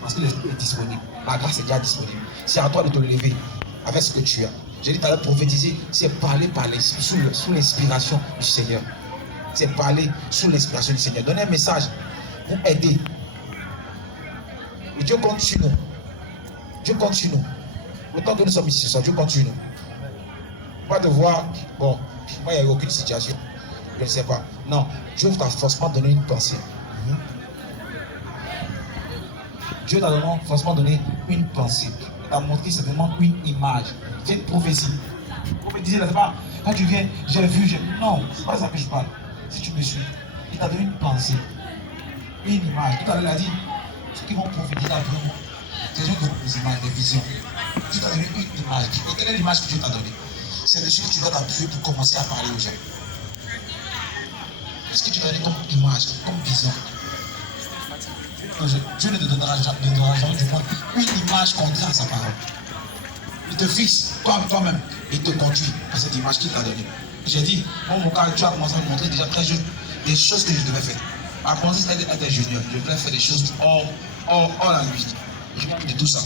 Parce que l'esprit est disponible. La grâce est déjà disponible. C'est à toi de te lever avec ce que tu as. J'ai dit tout à l'heure, prophétiser, c'est parler sous l'inspiration du Seigneur. C'est parler sous l'inspiration du Seigneur. Donner un message pour aider. Et Dieu compte sur nous. Dieu compte sur nous. Autant que nous sommes ici ce soir, Dieu compte sur nous. Pas de voir, bon, moi il n'y a eu aucune situation. Je ne sais pas. Non, Dieu t'a forcément donné une pensée. Dieu t'a forcément donné une pensée. Il t'a montré certainement une image. C'est une prophétie. Prophétiser, c'est pas quand tu viens, j'ai vu, non, c'est pas ça que je parle. Si tu me suis, il t'a donné une pensée, une image. Tout à l'heure, il a dit, ceux qui vont prophétiser après moi, c'est ceux qui ont des images, des visions. Dieu t'a donné une image. Et quelle est l'image que Dieu t'a donnée? C'est dessus que tu dois t'appuyer pour commencer à parler aux gens. Ce que tu as donné comme image, comme vision. Dieu ne te donnera jamais du moins une image contraire à sa parole. Il te fixe toi-même et il te conduit à cette image qu'il t'a donnée. J'ai dit, mon cas, tu as commencé à me montrer déjà très jeune des choses que je devais faire. À commencer à être ingénieur, je devais faire des choses hors la nuit. Je m'en de tout ça.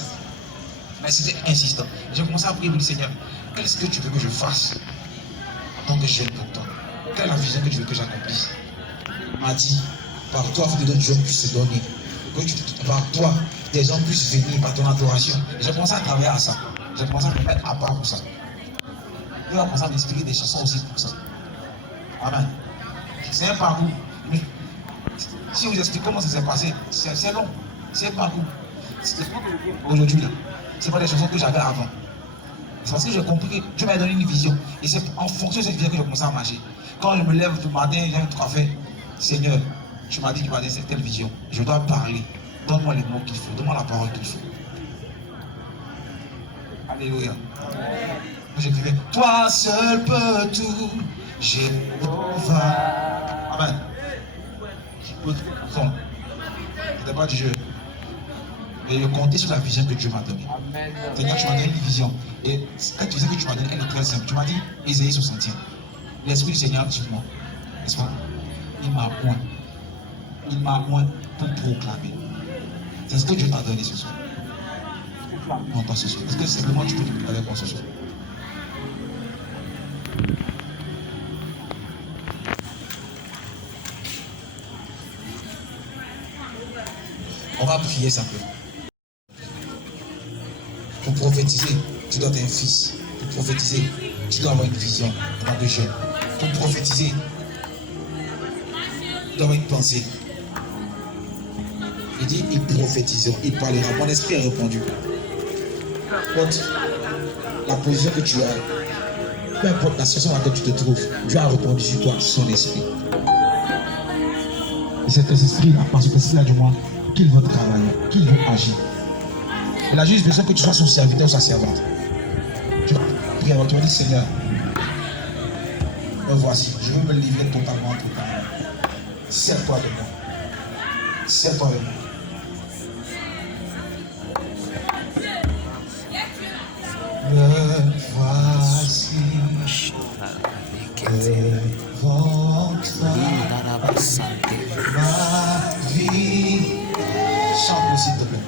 Mais c'était insistant. J'ai commencé à prier pour le Seigneur. Qu'est-ce que tu veux que je fasse en tant que jeune pour toi? Quelle est la vision que tu veux que j'accomplisse? Il m'a dit, par toi, il faut que des gens puissent se donner. Que par toi, des gens puissent venir par ton adoration. Et j'ai commencé à travailler à ça. j'ai commencé à me mettre à part pour ça. Dieu va commencer à m'expliquer des chansons aussi pour ça. Amen. C'est un parcours. Mais si vous expliquez comment ça s'est passé, c'est long. C'est un parcours. Aujourd'hui, là, ce n'est pas des chansons que j'avais avant. C'est parce que j'ai compris que Dieu m'a donné une vision. Et c'est en fonction de cette vision que j'ai commencé à marcher. Quand je me lève le matin, j'ai un truc à faire. Seigneur, tu m'as dit que tu m'as donné cette telle vision. Je dois parler. Donne-moi les mots qu'il faut. Donne-moi la parole qu'il faut. Alléluia. Je disais, toi seul peux tout. Jéhovah. Amen. Son. C'était pas du jeu. Et je comptais sur la vision que Dieu m'a donnée. Seigneur, tu m'as donné une vision. Et quand tu disais que tu m'as donné, elle est très simple. Tu m'as dit, Ésaïe 61. L'Esprit du Seigneur sur moi. N'est-ce pas? Il m'a oint. Il m'a oint pour proclamer. C'est ce que Dieu t'a donné ce soir. Non, pas ce soir. Est-ce que simplement tu peux te prier avec moi ce soir? On va prier simplement. Pour prophétiser, tu dois être un fils. Pour prophétiser, tu dois avoir une vision en tant que jeune. Pour prophétiser, tu dois avoir une pensée. Il dit, ils prophétiseront, ils parleront. Mon esprit a répondu. Peu importe la position que tu as, peu importe la situation dans laquelle tu te trouves, Dieu a répondu sur toi, son esprit. Et cet esprit, à part ce esprit-là du moins, qu'il veut travailler, qu'il veut agir. Il a juste besoin que tu sois son serviteur ou sa servante. Tu vas dire, Seigneur, me voici, je veux me livrer totalement. Sers-toi de moi. Sers-toi de moi. Me voici devant toi, ma vie. Chante-moi s'il te plaît.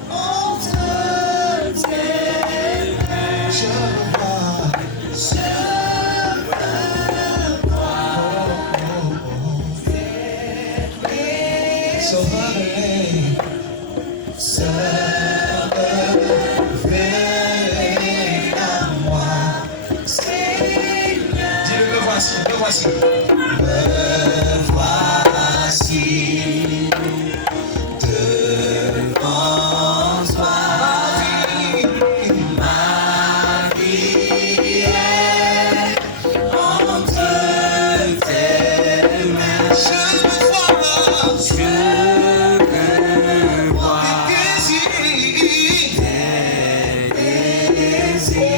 Me voici. Me voici devant toi. Ma vie est entre tes mains. Je me vois là. Je me vois. Tes désirs.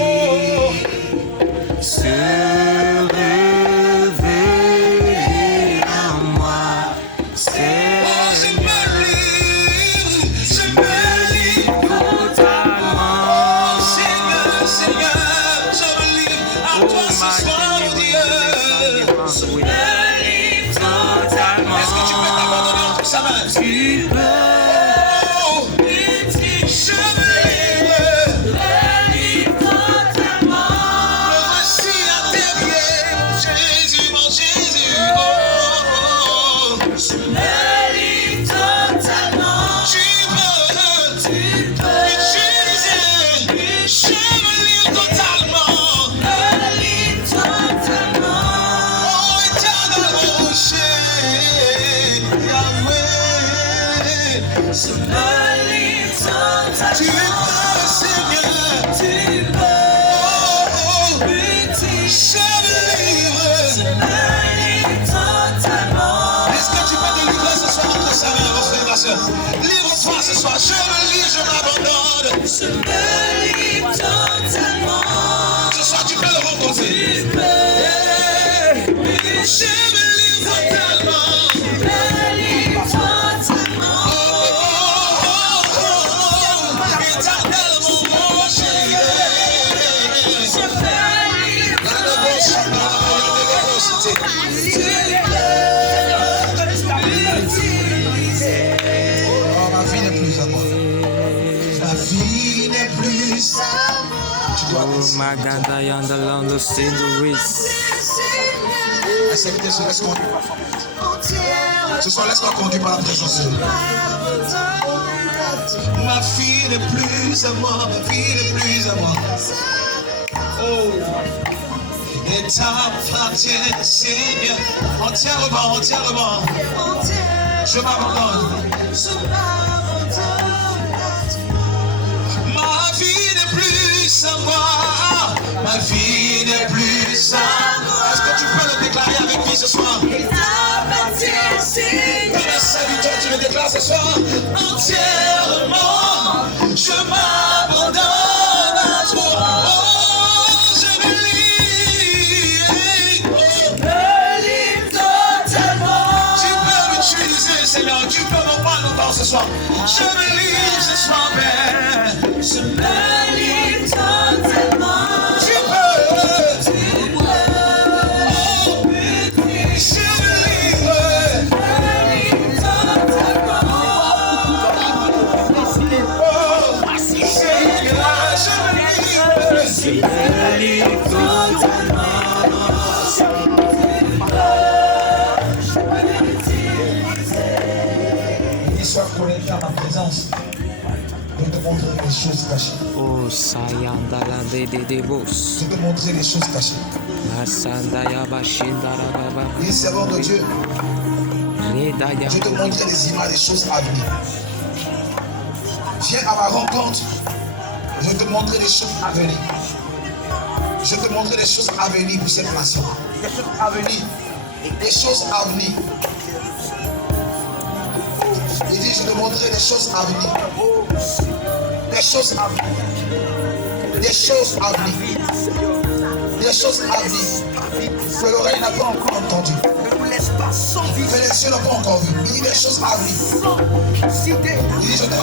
Livre-toi ce soir, je me lis, je m'abandonne. Je me lis totalement. Ce soir, tu peux le rencontrer. Je me lis totalement. Je me lis totalement. Éternellement, mon chéri. Je me lis totalement. Maganda Yandalando Sinduris. La serviteur se laisse conduire. Ce soir, laisse-toi conduire par la présence de Dieu. Ma vie n'est plus à moi, ma vie n'est plus à moi. Oh, et t'appartient, Seigneur, entièrement, entièrement. Je m'abandonne. Ma vie n'est plus à moi, ma vie n'est plus à moi. Est-ce que tu peux le déclarer avec lui ce soir? Comme un serviteur, tu le déclares ce soir. Entièrement, je m'abandonne à toi. Oh, je me lis. Totalement. Tu peux m'utiliser, Seigneur. Tu peux me prendre longtemps ce soir. Je me lis ce soir, Père. Je me lis totalement. Tu peux. Sois connecté à ma présence. Je vais te montrer les choses cachées. Oh, Sayandala de Bos. Je vais te montrer les choses cachées. Asandaya Bashindara Baba. Les servants de Dieu, je vais te montrer les images des choses à venir. Viens à ma rencontre. Je vais te montrer les choses à venir. Je vais te montrer les choses à venir pour cette nation. Les choses à venir. Les choses à venir. Il dit, je vais te montrer les choses à venir. Des choses à venir. Des choses à venir. Des choses à venir. Que l'oreille n'a pas encore entendu. Que les yeux n'ont pas encore vu. Il dit des choses à venir. Il dit, je te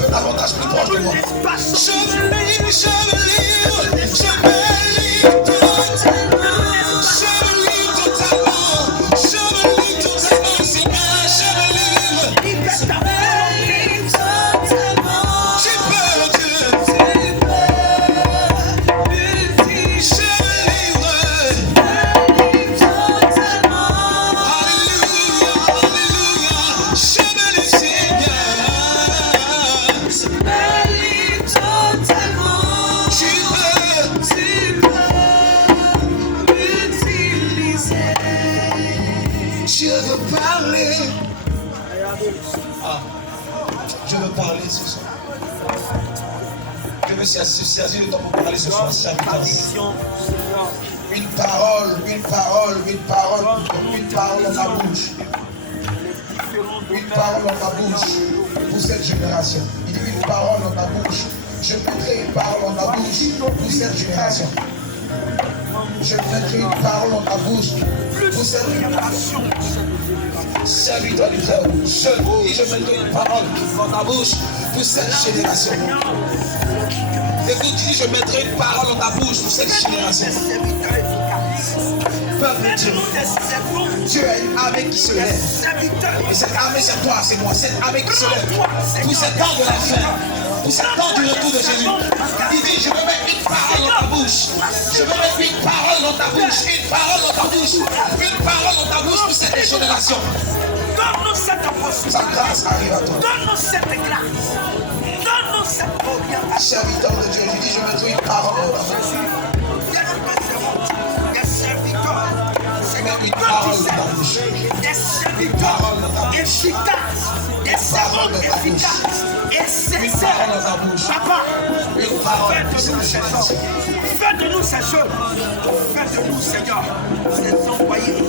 veux davantage plus proche de moi. Je me lis Je veux parler ce soir. Je veux saisir le temps pour parler ce soir. Une parole dans ta bouche. Une parole dans ta bouche pour cette génération. Il dit une parole dans ta bouche. Je mettrai une parole dans ta bouche pour cette génération. Je mettrai une parole dans ta bouche pour cette génération. Serviteur du Très-Haut, je mettrai une parole dans ta bouche pour cette génération. Écoute, dis, je mettrai une parole dans ta bouche pour cette génération. Peuple de Dieu, Dieu a une armée qui se lève. Et cette armée, c'est toi, c'est moi. Cette armée qui se lève pour cette temps de la fin, pour cette temps du retour de Jésus. Il dit, je vais mettre une parole dans ta bouche. Je vais mettre une parole dans ta bouche. Une parole dans ta bouche. Une parole dans ta bouche pour cette génération. Donne-nous cette apostole. Sa grâce arrive à toi. Donne-nous cette grâce. Donne-nous cette orientation. Serviteur de Dieu, je dis, je mettrai une parole dans ta bouche. Des serviteurs. Une parole dans ta bouche. Des serviteurs efficaces. Des servants efficaces. Et sincères. Papa, fais de nous ces choses. Fais de nous ces choses. Fais de nous, Seigneur, ces envoyés.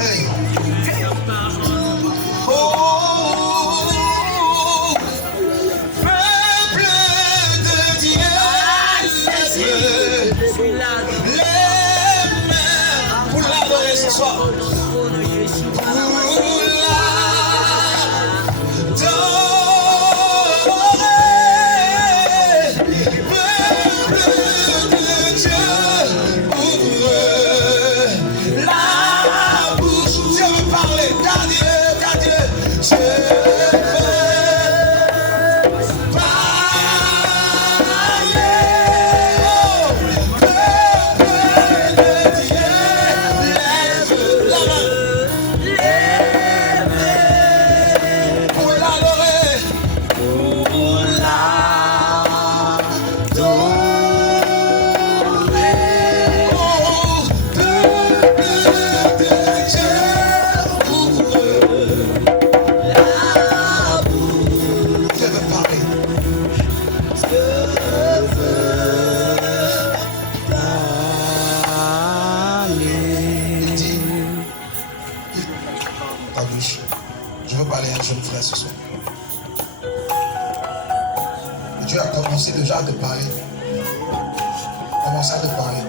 Hey. Oh, peuple de Dieu, les mains pour l'adorer ce soir. La Dieu a commencé déjà à te parler. Commencé à te parler.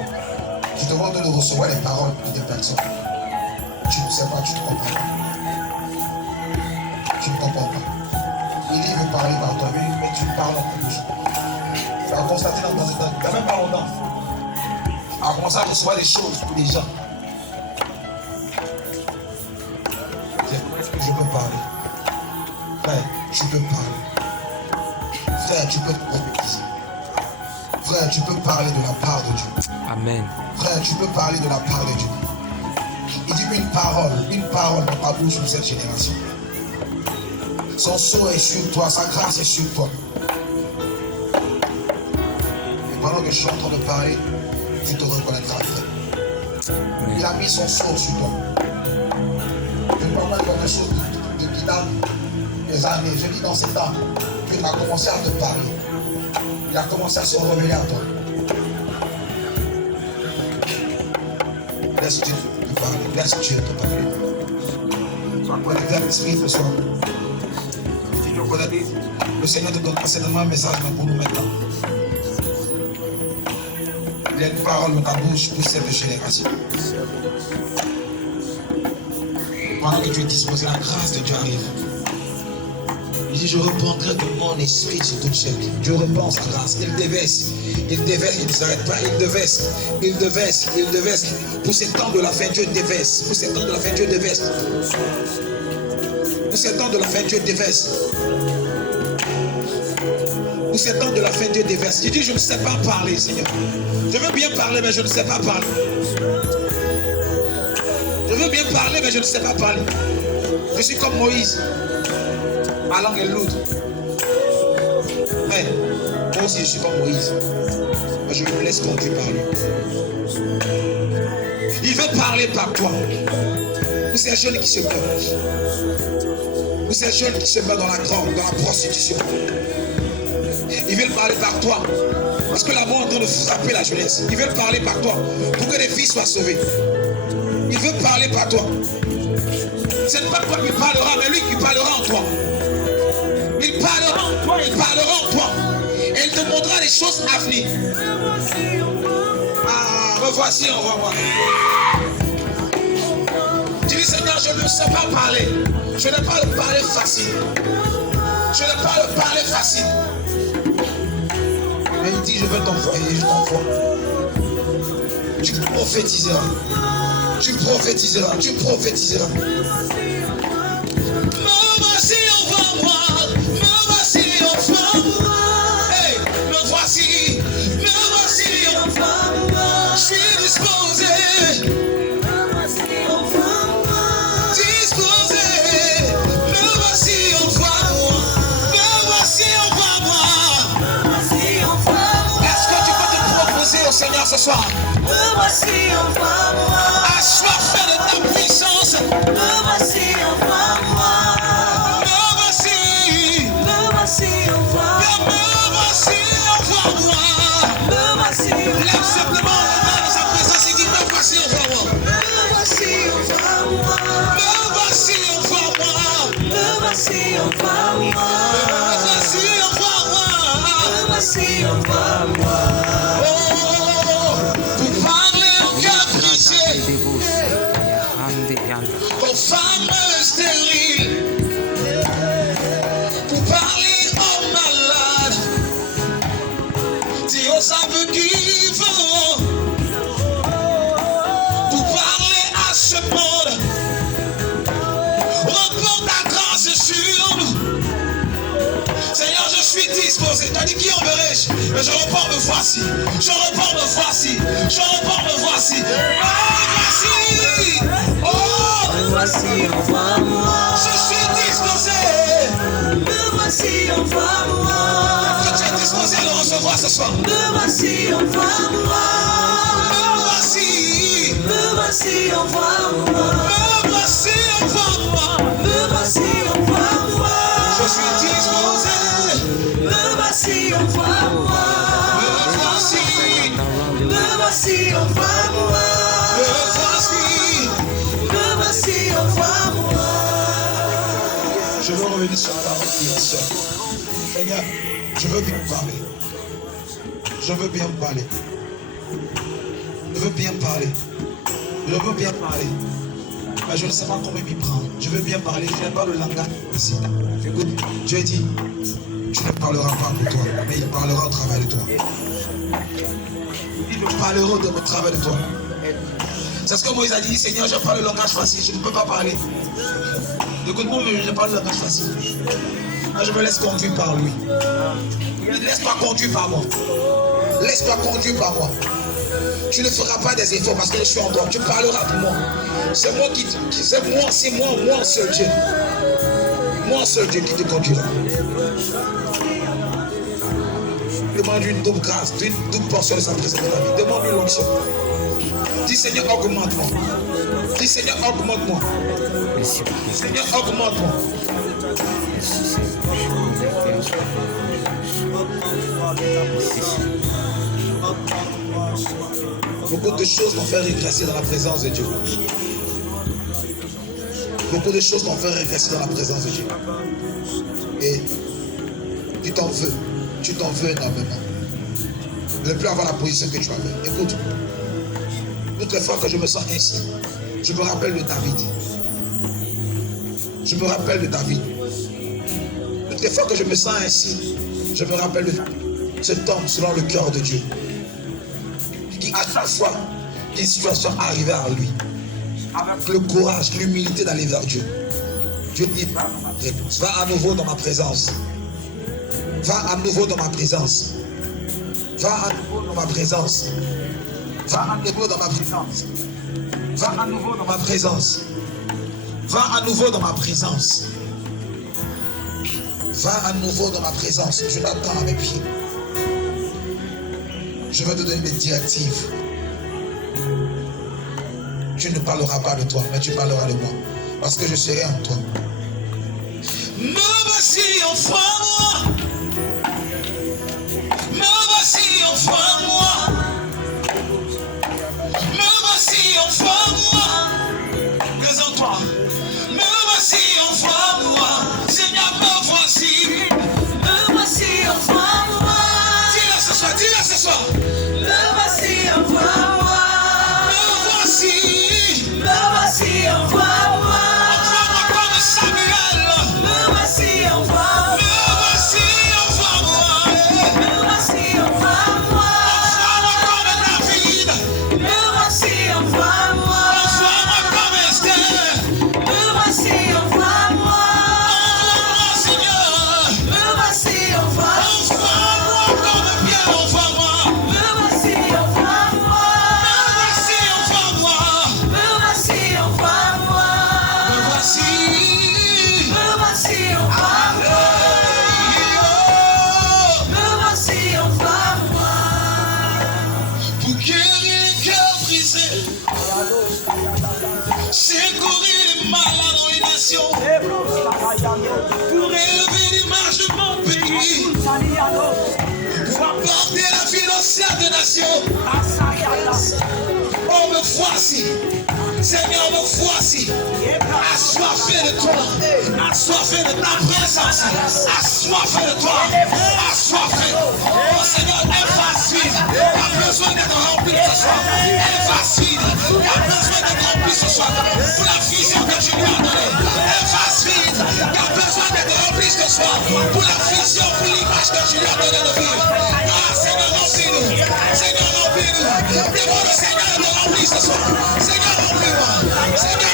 Je te demande de recevoir les paroles de des personnes. Tu ne sais pas, tu ne comprends pas. Tu ne comprends pas. Il veut parler par toi, mais tu parles en plus. Tu as constaté dans ton état, il n'y a même pas longtemps. Tu as commencé à recevoir des choses pour les gens. Est-ce que je peux parler? Frère, tu peux parler. Frère, tu peux te prophétiser. Frère, tu peux parler de la part de Dieu. Amen. Frère, tu peux parler de la part de Dieu. Il dit une parole dans ta bouche pour cette génération. Son sceau est sur toi, sa grâce est sur toi. Et pendant que je suis en train de parler, tu te reconnaîtras, frère. Il a mis son sceau sur toi. Je ne parle pas de quelque chose qui date des années. Je dis dans ces temps, qu'il a commencé à te parler. Il a commencé à se révéler à toi. Laisse Dieu te parler. Laisse Dieu te parler. Sois connecté à l'esprit ce soir. Si tu connais, le Seigneur te donnera certainement un message pour nous maintenant. Il y a une parole dans ta bouche pour cette génération. Pendant que tu es disposé, la grâce de Dieu arrive. Il dit, je répandrai de mon esprit sur toute chair. Dieu répand sa grâce. Il déverse, il ne s'arrête pas. Il déverse. Pour ces temps de la fin, Dieu déverse. Pour ces temps de la fin, Dieu déverse. Pour ces temps de la fin, Dieu déverse. Pour ces temps de la fin, Dieu déverse. Il dit, je ne sais pas parler, Seigneur. Je veux bien parler, mais je ne sais pas parler. Je veux bien parler, mais je ne sais pas parler. Je suis comme Moïse. Ma langue est lourde. Mais moi aussi, je suis comme Moïse. Mais je me laisse conduire par lui. Il veut parler par toi. Pour ces jeunes qui se meurent. Pour ces jeunes qui se meurent dans la drogue, dans la prostitution. Il veut parler par toi. Parce que la mort est en train de frapper la jeunesse. Il veut parler par toi. Pour que les filles soient sauvées. Il veut parler par toi. Ce n'est pas toi qui parlera, mais lui qui parlera en toi. Il parlera en toi, il parlera en toi. Et il te montrera les choses à venir. Ah, me voici, envoie-moi. Tu dis, Seigneur, je ne sais pas parler. Je n'ai pas le parler facile. Je n'ai pas le parler facile. Mais il dit, je veux t'envoyer, je t'envoie. Tu prophétiseras. Tu prophétiseras, tu prophétiseras. Me voici, envoie-moi. Me voici, envoie-moi. Hey, me voici, envoie-moi. Je suis disposé. Me voici, envoie-moi. Disposé. Me voici, envoie-moi. Me voici, envoie-moi. Me voici, envoie-moi. Est-ce que tu peux te proposer au Seigneur ce soir? Me voici, envoie-moi. Assoiffé de ta puissance. Me voici, envoie-moi. Me voici, envoie-moi. Me voici, envoie-moi. Me voici, lève simplement le main dans sa présence et dis, me voici, envoie-moi. Me voici, envoie-moi. Me voici, envoie-moi. Me voici, envoie-moi. Me voici, envoie-moi. Me voici, envoie-moi. Aux femmes stériles, pour parler aux malades, dire aux aveugles, pour parler à ce monde, repose ta grâce sur nous. Seigneur, je suis disposé. Tu as dit qui enverrai-je? Mais je repars, me voici. Je repars, me voici. Je repars, me voici. Me voici. Oh! Me voici, envoie-moi. Je suis disposé. Me voici, envoie-moi. Est-ce que tu es disposé à le recevoir ce soir? Me voici, envoie-moi. Me voici. Me voici, envoie-moi. Me voici, envoie-moi. Me voici, envoie-moi. Je suis disposé. Me voici, envoie-moi. Me voici. Me voici, envoie-moi. Je veux revenir sur la parole qui est seule. Seigneur, je veux bien parler. Je veux bien parler. Je veux bien parler. Je veux bien parler. Mais je ne sais pas comment m'y prendre. Je veux bien parler. Je n'ai pas le langage ici. Écoute, Dieu dit, tu ne parleras pas pour toi, mais il parlera au travers de toi. Il parlera au travers de toi. C'est ce que Moïse a dit, Seigneur, je parle le langage facile, je ne peux pas parler. Écoute-moi, mais je parle le langage facile. Moi, je me laisse conduire par lui. Laisse-toi conduire par moi. Laisse-toi conduire par moi. Tu ne feras pas des efforts parce que je suis en toi. Tu parleras pour moi. C'est moi c'est moi seul Dieu. Moi seul Dieu qui te conduira. Demande une double grâce, une double portion de sa présence dans la vie. Demande une onction. Dis Seigneur, augmente-moi. Dis Seigneur, augmente-moi. Seigneur, augmente-moi. Beaucoup de choses m'ont fait régresser dans la présence de Dieu. Beaucoup de choses m'ont fait régresser dans la présence de Dieu. Et tu t'en veux énormément. Ne plus avoir la position que tu avais. Écoute, toutes les fois que je me sens ainsi, je me rappelle de David. Je me rappelle de David. Toutes les fois que je me sens ainsi, je me rappelle de cet homme selon le cœur de Dieu. Qui à chaque fois qu'une situation arrivait à lui, avec le courage, l'humilité d'aller vers Dieu. Dieu dit, va à nouveau dans ma présence. Va à nouveau dans ma présence. Va à nouveau dans ma présence. Va à nouveau dans ma présence. Va à nouveau dans ma présence. Va à nouveau dans ma présence. Va à nouveau dans ma présence. Je t'attends à mes pieds. Je vais te donner des directives. Tu ne parleras pas de toi, mais tu parleras de moi. Parce que je serai en toi. Me voici enfin moi. Me voici enfin moi. Me voici enfin moi. Présente-toi. Me voici enfin moi. Seigneur, me voici. Me voici enfin moi. Dis-le ce soir, dis-le ce soir. Me voici enfin moi. Me voici. Me voici enfin moi. Envoie-moi comme Samuel. Me voici enfin moi. Me voici enfin moi. Me voici enfin moi. Envoie-moi comme David. Me voici enfin moi. Envoie-moi comme Esther. Me voici enfin moi. Envoie-moi, Seigneur. Me voici enfin moi. Envoie-moi comme Pierre, envoie-moi. Me voici enfin moi. Me voici enfin moi. Me voici enfin moi. Me voici. Me voici enfin moi. Me voici enfin moi. Pour guérir les cœurs brisés, secourir les malades dans les nations, pour élever l'image de mon pays, pour apporter la financière des nations. Oh, me voici, Seigneur, me voici, assoiffé de toi, assoiffé de ta présence, assoiffé de toi, assoiffé. Oh Seigneur, évasine, a besoin d'être rempli ce soir, évasine, a besoin d'être rempli ce soir, pour la vision que tu lui as donnée, évasine, a besoin d'être rempli ce soir, pour la vision, pour l'image que tu lui as donnée de vivre. Ah Seigneur, remplis-nous, Seigneur, remplis-nous, demande au Seigneur de te remplir ce soir, Seigneur, remplis-moi, Seigneur,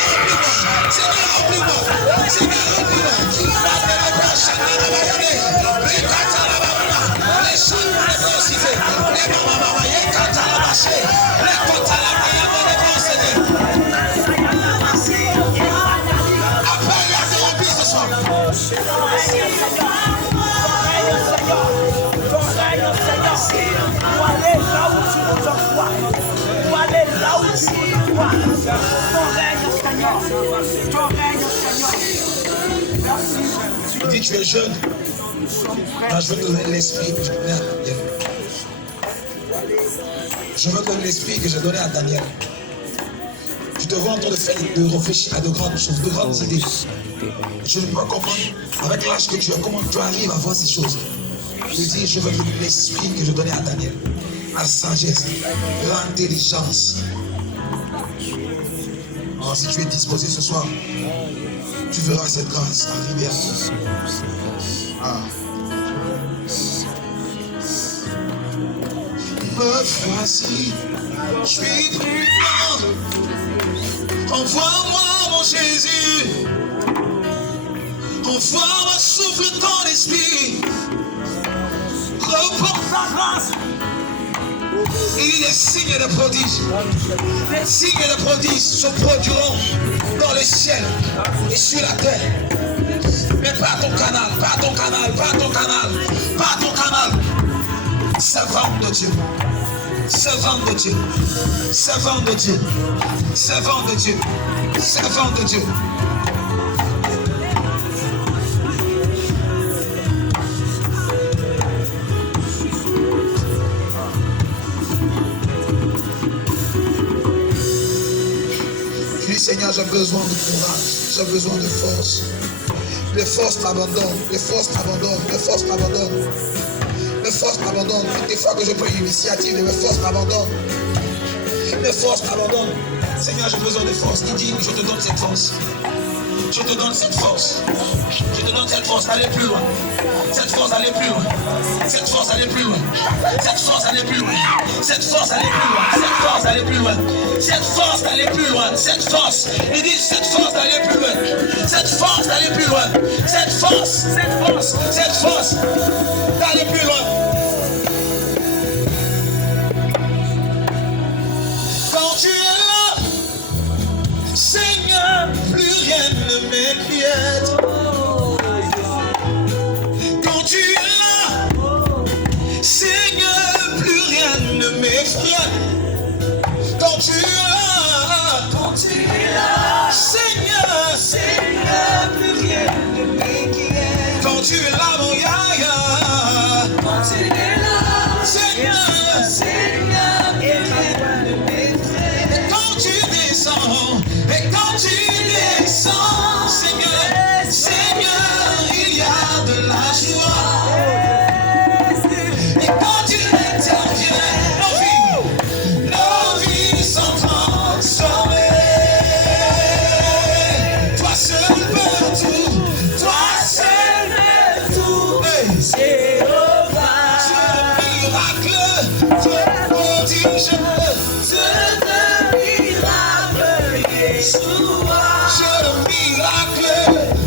remplis-moi, Seigneur, remplis-moi, Seigneur, remplis-moi. Les chants de vélocidé, les mamans, les cantes à la marché, les comptes à la main, les procédés. Appelle à te remplir ce soir. Pour aller là où tu nous envoies. Pour aller là où tu nous envoies. Ton règne, Seigneur. Ton règne, Seigneur. Merci. Tu dis tu es jeune. Moi, je veux te donner l'esprit que j'ai donné à Daniel. Je veux te donner l'esprit que j'ai donné à Daniel. Je te vois en train de réfléchir à de grandes choses, de grandes idées. Je ne peux pas comprendre, avec l'âge que tu as, comment tu arrives à voir ces choses. Je dis, je veux l'esprit que je donnais à Daniel, la sagesse, l'intelligence. Alors, si tu es disposé ce soir, tu verras cette grâce arriver à toi. Ah. Me voici, je suis devant. Envoie-moi mon Jésus. Envoie-moi, souffle ton esprit. Reporte ta grâce. Il dit les signes et les prodiges. Les signes et les prodiges se produiront dans le ciel et sur la terre. Mais pas ton canal, pas ton canal, pas ton canal, pas ton canal. Servant de Dieu. Servant de Dieu. Servant de Dieu. Servant de Dieu. Servant de Dieu. Seigneur, j'ai besoin de courage, j'ai besoin de force. Les forces m'abandonnent, les forces m'abandonnent, les forces m'abandonnent. Les forces m'abandonnent. Toutes les fois que je prends une initiative, mes forces m'abandonnent. Mes forces m'abandonnent. Seigneur, j'ai besoin de force. Il dit, je te donne cette force. Je te donne cette force. Je te donne cette force d'aller plus loin. Cette force d'aller plus loin. Cette force d'aller plus loin. Cette force d'aller plus loin. Cette force d'aller plus loin. Cette force d'aller plus loin. Cette force d'aller plus loin. Cette force. Il dit cette force d'aller plus loin. Cette force d'aller plus loin. Cette force. Cette force. Cette force d'aller plus loin. Quand tu es là, Seigneur, plus rien ne m'inquiète. Quand tu es là, Seigneur, plus rien ne m'effraie. Quand tu es là, Seigneur, plus rien ne m'inquiète. Quand tu es là, mon yaya, quand tu es là, Seigneur, plus rien ne m'effraie. Quand tu descends, et quand tu descends, Seigneur, il y a de la joie. Et quand tu interviens, nos vies sont transformées. Toi seul peux tout, toi seul peux tout. Jéhovah, Dieu miracle, Dieu prodige, Dieu de miracle, Yeshua. Dieu miracle,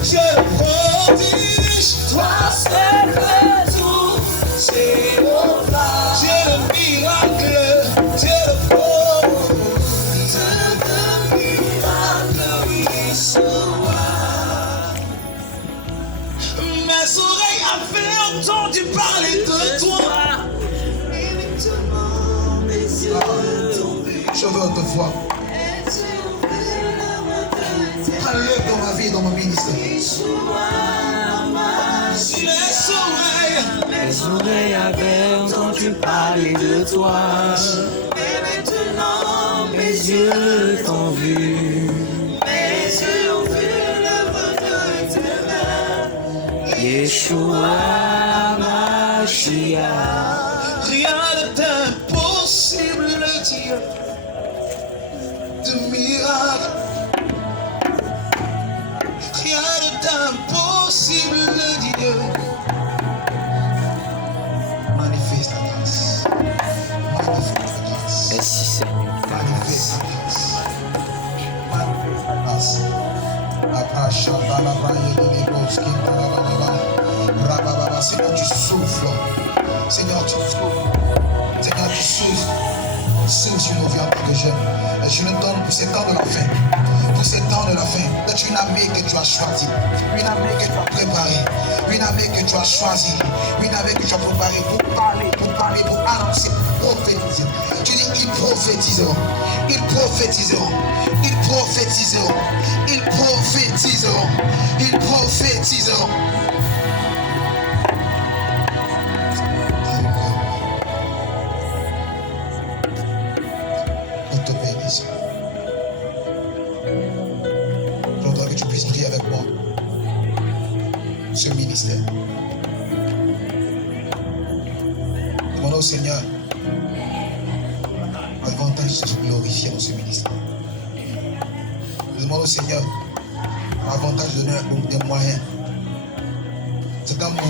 Dieu prodige, toi seul peux tout. Jéhovah, Dieu miracle, Dieu prodige, Dieu de miracle, Yeshua. Mes oreilles avaient entendu parler de toi. Et maintenant mes yeux t'ont vu. Je veux te voir. Prends-le dans ma vie, dans mon ministère. Mes oreilles avaient entendu parler de toi. Et maintenant Mes yeux t'ont vu. mes yeux ont vu l'œuvre de tes mains. Yeshua Mashiach. Rien n'est impossible, Dieu de miracle. Rien n'est impossible, Dieu. Manifeste ta grâce. Manifeste ta grâce. Merci Seigneur. Manifeste ta grâce. Manifeste ta grâce. Seigneur, tu souffles. Seigneur, tu souffles. Seigneur, tu souffles. Souffle sur nos vies en tant que jeunes. Et je le donne pour ces temps de la fin. Pour ces temps de la fin. C'est une année que tu as choisie. Une année que tu as préparée. Une année que tu as choisie. Une année que tu as préparée pour parler, pour annoncer, prophétiser. Tu dis, ils prophétiseront. Ils prophétiseront. Ils prophétiseront. Ils prophétiseront. Ils prophétiseront. au Seigneur davantage de se glorifier dans ce ministère. Je demande au Seigneur davantage de donner des moyens. C'est un moment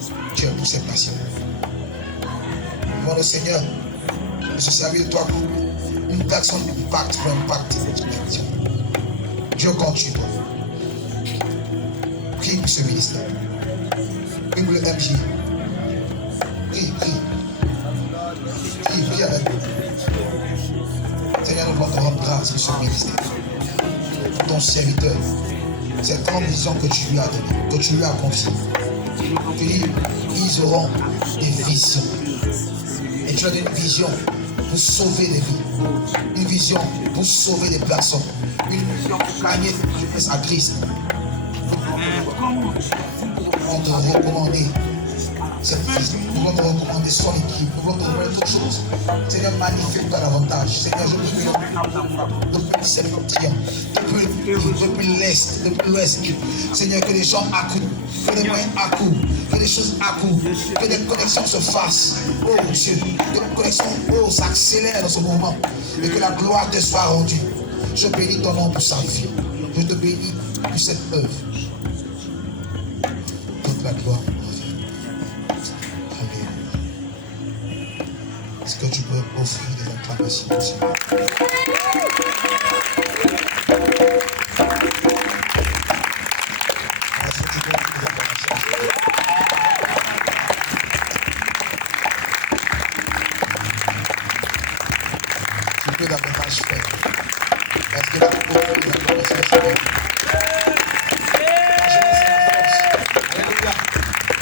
spirituel pour cette nation. Je demande au Seigneur de se servir de toi pour une personne d'impact pour impacter cette nation. Dieu compte sur toi. Prie pour ce ministère. Prie pour le MJ. Prie avec nous. Seigneur, nous voulons te rendre grâce pour ce ministère. Pour ton serviteur. Cette grande vision que tu lui as donnée, que tu lui as confiée. Tu dis, ils auront des visions. Et tu as donné une vision pour sauver des vies. Une vision pour sauver des personnes. Une vision pour gagner la jeunesse à Christ. Nous voulons te recommander cette vision. Nous voulons te recommander son équipe. Nous voulons te recommander d'autres choses. Seigneur, magnifique-toi davantage. Seigneur, je prie depuis septentrion, depuis l'Est, depuis l'Ouest. Seigneur, que les gens accoudent, que les moyens accoudent, que les choses accoudent, que des connexions se fassent. Oh Dieu, que les connexions s'accélèrent dans ce moment. Et que la gloire te soit rendue. Je bénis ton nom pour sa vie. Je te bénis pour cette œuvre. Toute la gloire. Est-ce que tu peux offrir des acclamations au Seigneur? Est-ce que tu peux offrir des acclamations? Tu peux davantage faire. Est-ce que tu peux offrir des acclamations au Seigneur? Alléluia.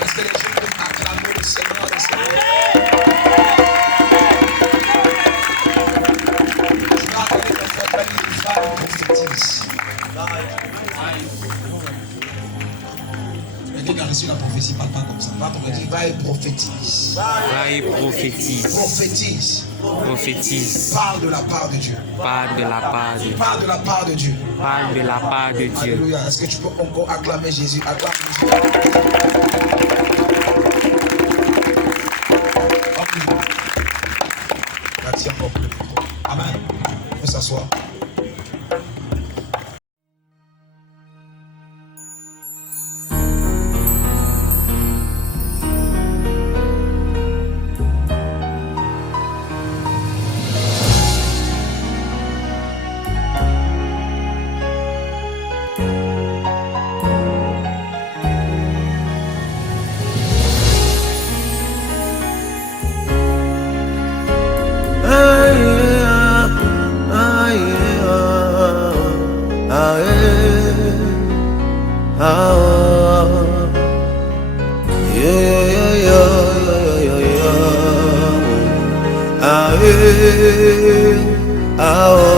Est-ce que les gens peuvent acclamer le Seigneur, le Seigneur? Quelqu'un qui a reçu la prophétie, parle pas comme ça. Va et prophétise. Va et prophétise. Prophétise. Prophétise. Parle de la part de Dieu. Parle de la part de Dieu. Parle de la part de Dieu. Parle de la part de Dieu. Alléluia. Est-ce que tu peux encore acclamer Jésus? Acclame Jésus. Merci encore pour le micro. Amen. On peut s'asseoir. Ah,